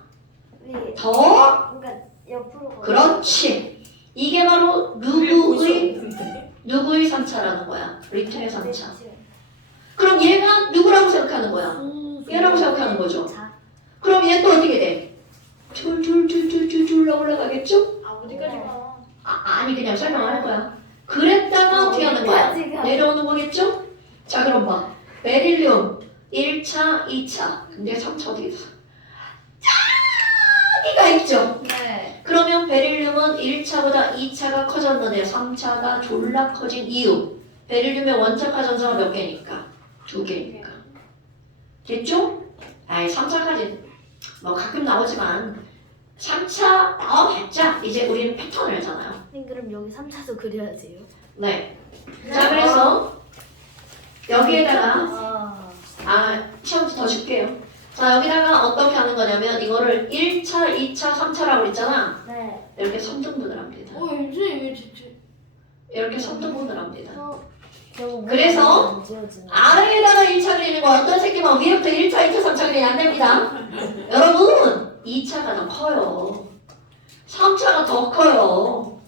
위. 더. 그러니까 옆으로. 그렇지. 이게 바로 누구의 3차라는 거야. 리튬의 3차. 그럼 얘가 누구라고 생각하는 거야? 얘라고 생각하는 거죠. 그럼 얘 또 어떻게 돼? 툴툴툴툴툴 올라가겠죠? 아버지까지 가. 아니 그냥 설명하는 거야. 그랬다가 어떻게 하는 거야? 내려오는 거겠죠? 자 그럼 봐. 베릴륨 1차, 2차. 근데 3차 어떻게 됐어? 저기가 있죠? 네. 그러면 베릴륨은 1차보다 2차가 커졌는데 3차가 졸라 커진 이유. 베릴륨의 원자과 전자가 몇 개니까? 2개니까. 됐죠? 아이 3차까지 뭐 가끔 나오지만 3차 나와봤자 이제 우리는 패턴을 알잖아요. 그럼 여기 3차도 그려야지요. 네. 자 그래서 여기에다가 시험 더 줄게요. 자 여기다가 어떻게 하는 거냐면 이거를 1차, 2차, 3차라고 그랬잖아. 네. 이렇게 3등분을 합니다. 선생님 왜 진짜. 이렇게 3등분을 합니다. 저거 그래서 안 지워지네. 아래에다가 1차 그리는 거 어떤 새끼만 위에부터 1차, 2차, 3차 그리면 안 됩니다. 여러분 2차가 더 커요. 3차가 더 커요.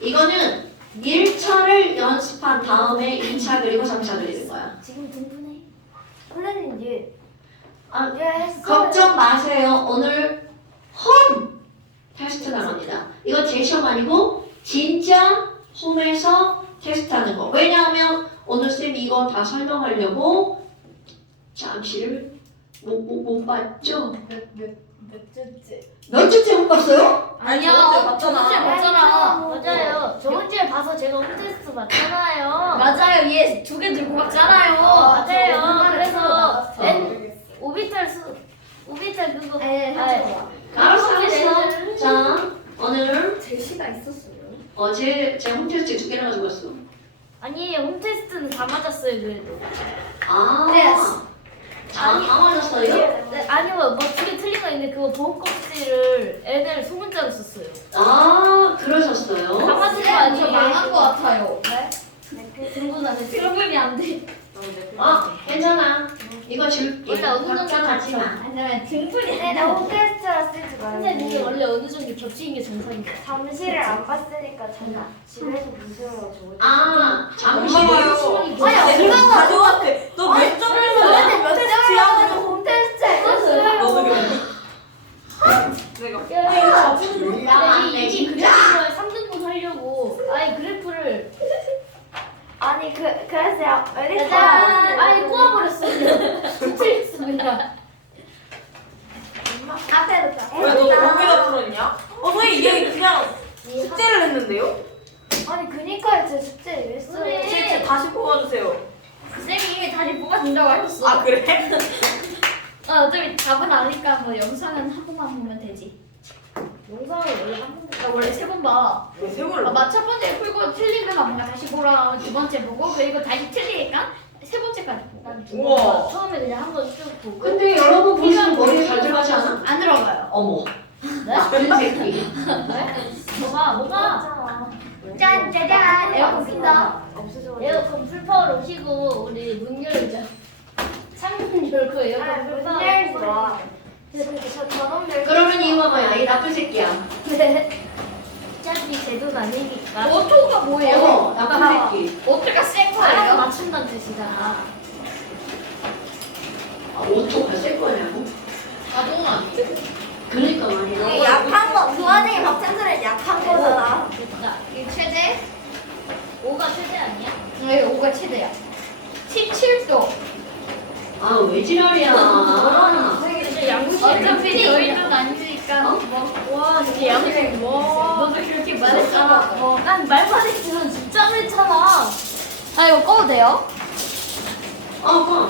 이거는 1차를 연습한 다음에 2차 그리고 3차 그리는 거야. 지금 등분해. 선생님 얘. 아, 얘 했어요. 걱정 마세요. 오늘 홈 테스트 나갑니다. 이거 제 시험 아니고 진짜 홈에서 테스트하는 거. 왜냐하면 오늘 쌤이 이거 다 설명하려고 잠시를 못 봤죠? 몇 주째. 몇 주째 못 봤어요? 아니야. 맞잖아. 저번주에 봤잖아. 맞아요. 저번 주에 봐서 제가 홈테스트 봤잖아요. 맞아요. 얘 2개 들고 갔잖아요. 맞아요. 그래서 모르겠어. 오비탈 그거. 네, 알았어. 자, 오늘 제시가 있었어요. 어제 제 홈테스트 2개나 가지고 왔어. 아니에요. 홈테스트는 다 맞았어요. 그래도. 아, Yes. 다 맞았어요? 네, 아니요, 뭐 두 개 틀린 거 있는데 그거 보호 껍질을 애들 소문자로 썼어요. 아, 그러셨어요? 다 맞은 거 저 아니에요? 망한 거 같아요. 네? 등분하는 등분이 안 돼. 괜찮아. 이거 줄게. 원래 어느 정도 걱정하지 마. 아니면 등분이 네, 너무 테스트라 쓰지 말고. 근데 이게 원래 어느 정도 겹치는 게 정상인데. 잠시를 안 봤으니까 저는 집에서 무서워서 좋을 아, 잠시. 엄마가요. 아니, 엄마가 가져왔대. 너몇 점을 저한테 몇 테스트 점을 하고 가지고 홈테스트 했어요. 너도 그랬니? 내가. 나 이게 그래프를 3등분 하려고 아예 그래프를 아니 그랬어요. 짜잔 아예 꼬아버렸어. 틀렸습니다. 앞에로 가. 왜 너 거기다 풀었냐? 선생님 이게 그냥 숙제를 했는데요? 아니 그니까요, 제 숙제 이랬어요. 선생님. 제 다시 뽑아주세요. 쌤이 다시 뽑아준다고 하셨어. 아 그래? 어차피 답은 아니까 뭐 영상은 한 번만 보면 되지. 영상을 원래 한 번도 나 원래 세 번 봐. 세 번을 첫 번째 풀고 틀리면 뭔가 다시 보라. 두 번째 보고 그리고 다시 틀리니까 세 번째까지 보고. 우와. 처음에 그냥 한 번 쭉 보고. 근데 여러분 보시면 머리에 잘 들어가지 않아? 안 들어가요. 어머. 네? 나쁜 새끼. 뭐가? 짠짜잔 에어컨 킨다. 없어져. 에어컨 풀파워로 켜고 우리 문 열자. 창문 열고 에어컨 풀파워로 열지 마. 저 저놈들. 그러면 이거 봐봐요. 이 나쁜 새끼야. 어차피 제 돈 아니니까. 오토가 뭐예요? 어머, 나쁜 새끼. 오토가 센 알아서 거예요? 맞춘다는 뜻이잖아. 아, 오토가 쓸 거냐고? 자동화. 그러니까 말이야. 약한 거, 그 와중에 박찬선은 약한 거잖아. 됐다. 이게 최대? 5가 최대 아니야? 네, 5가 최대야. 17도. 아, 왜 지랄이야. 진짜 양심. 어차피 저희 돈 아니니까 뭐. 와, 진짜 양심. 너도 그렇게 말했잖아. 난 말만 했지만 진짜 그랬잖아. 아 이거 꺼도 돼요? 어,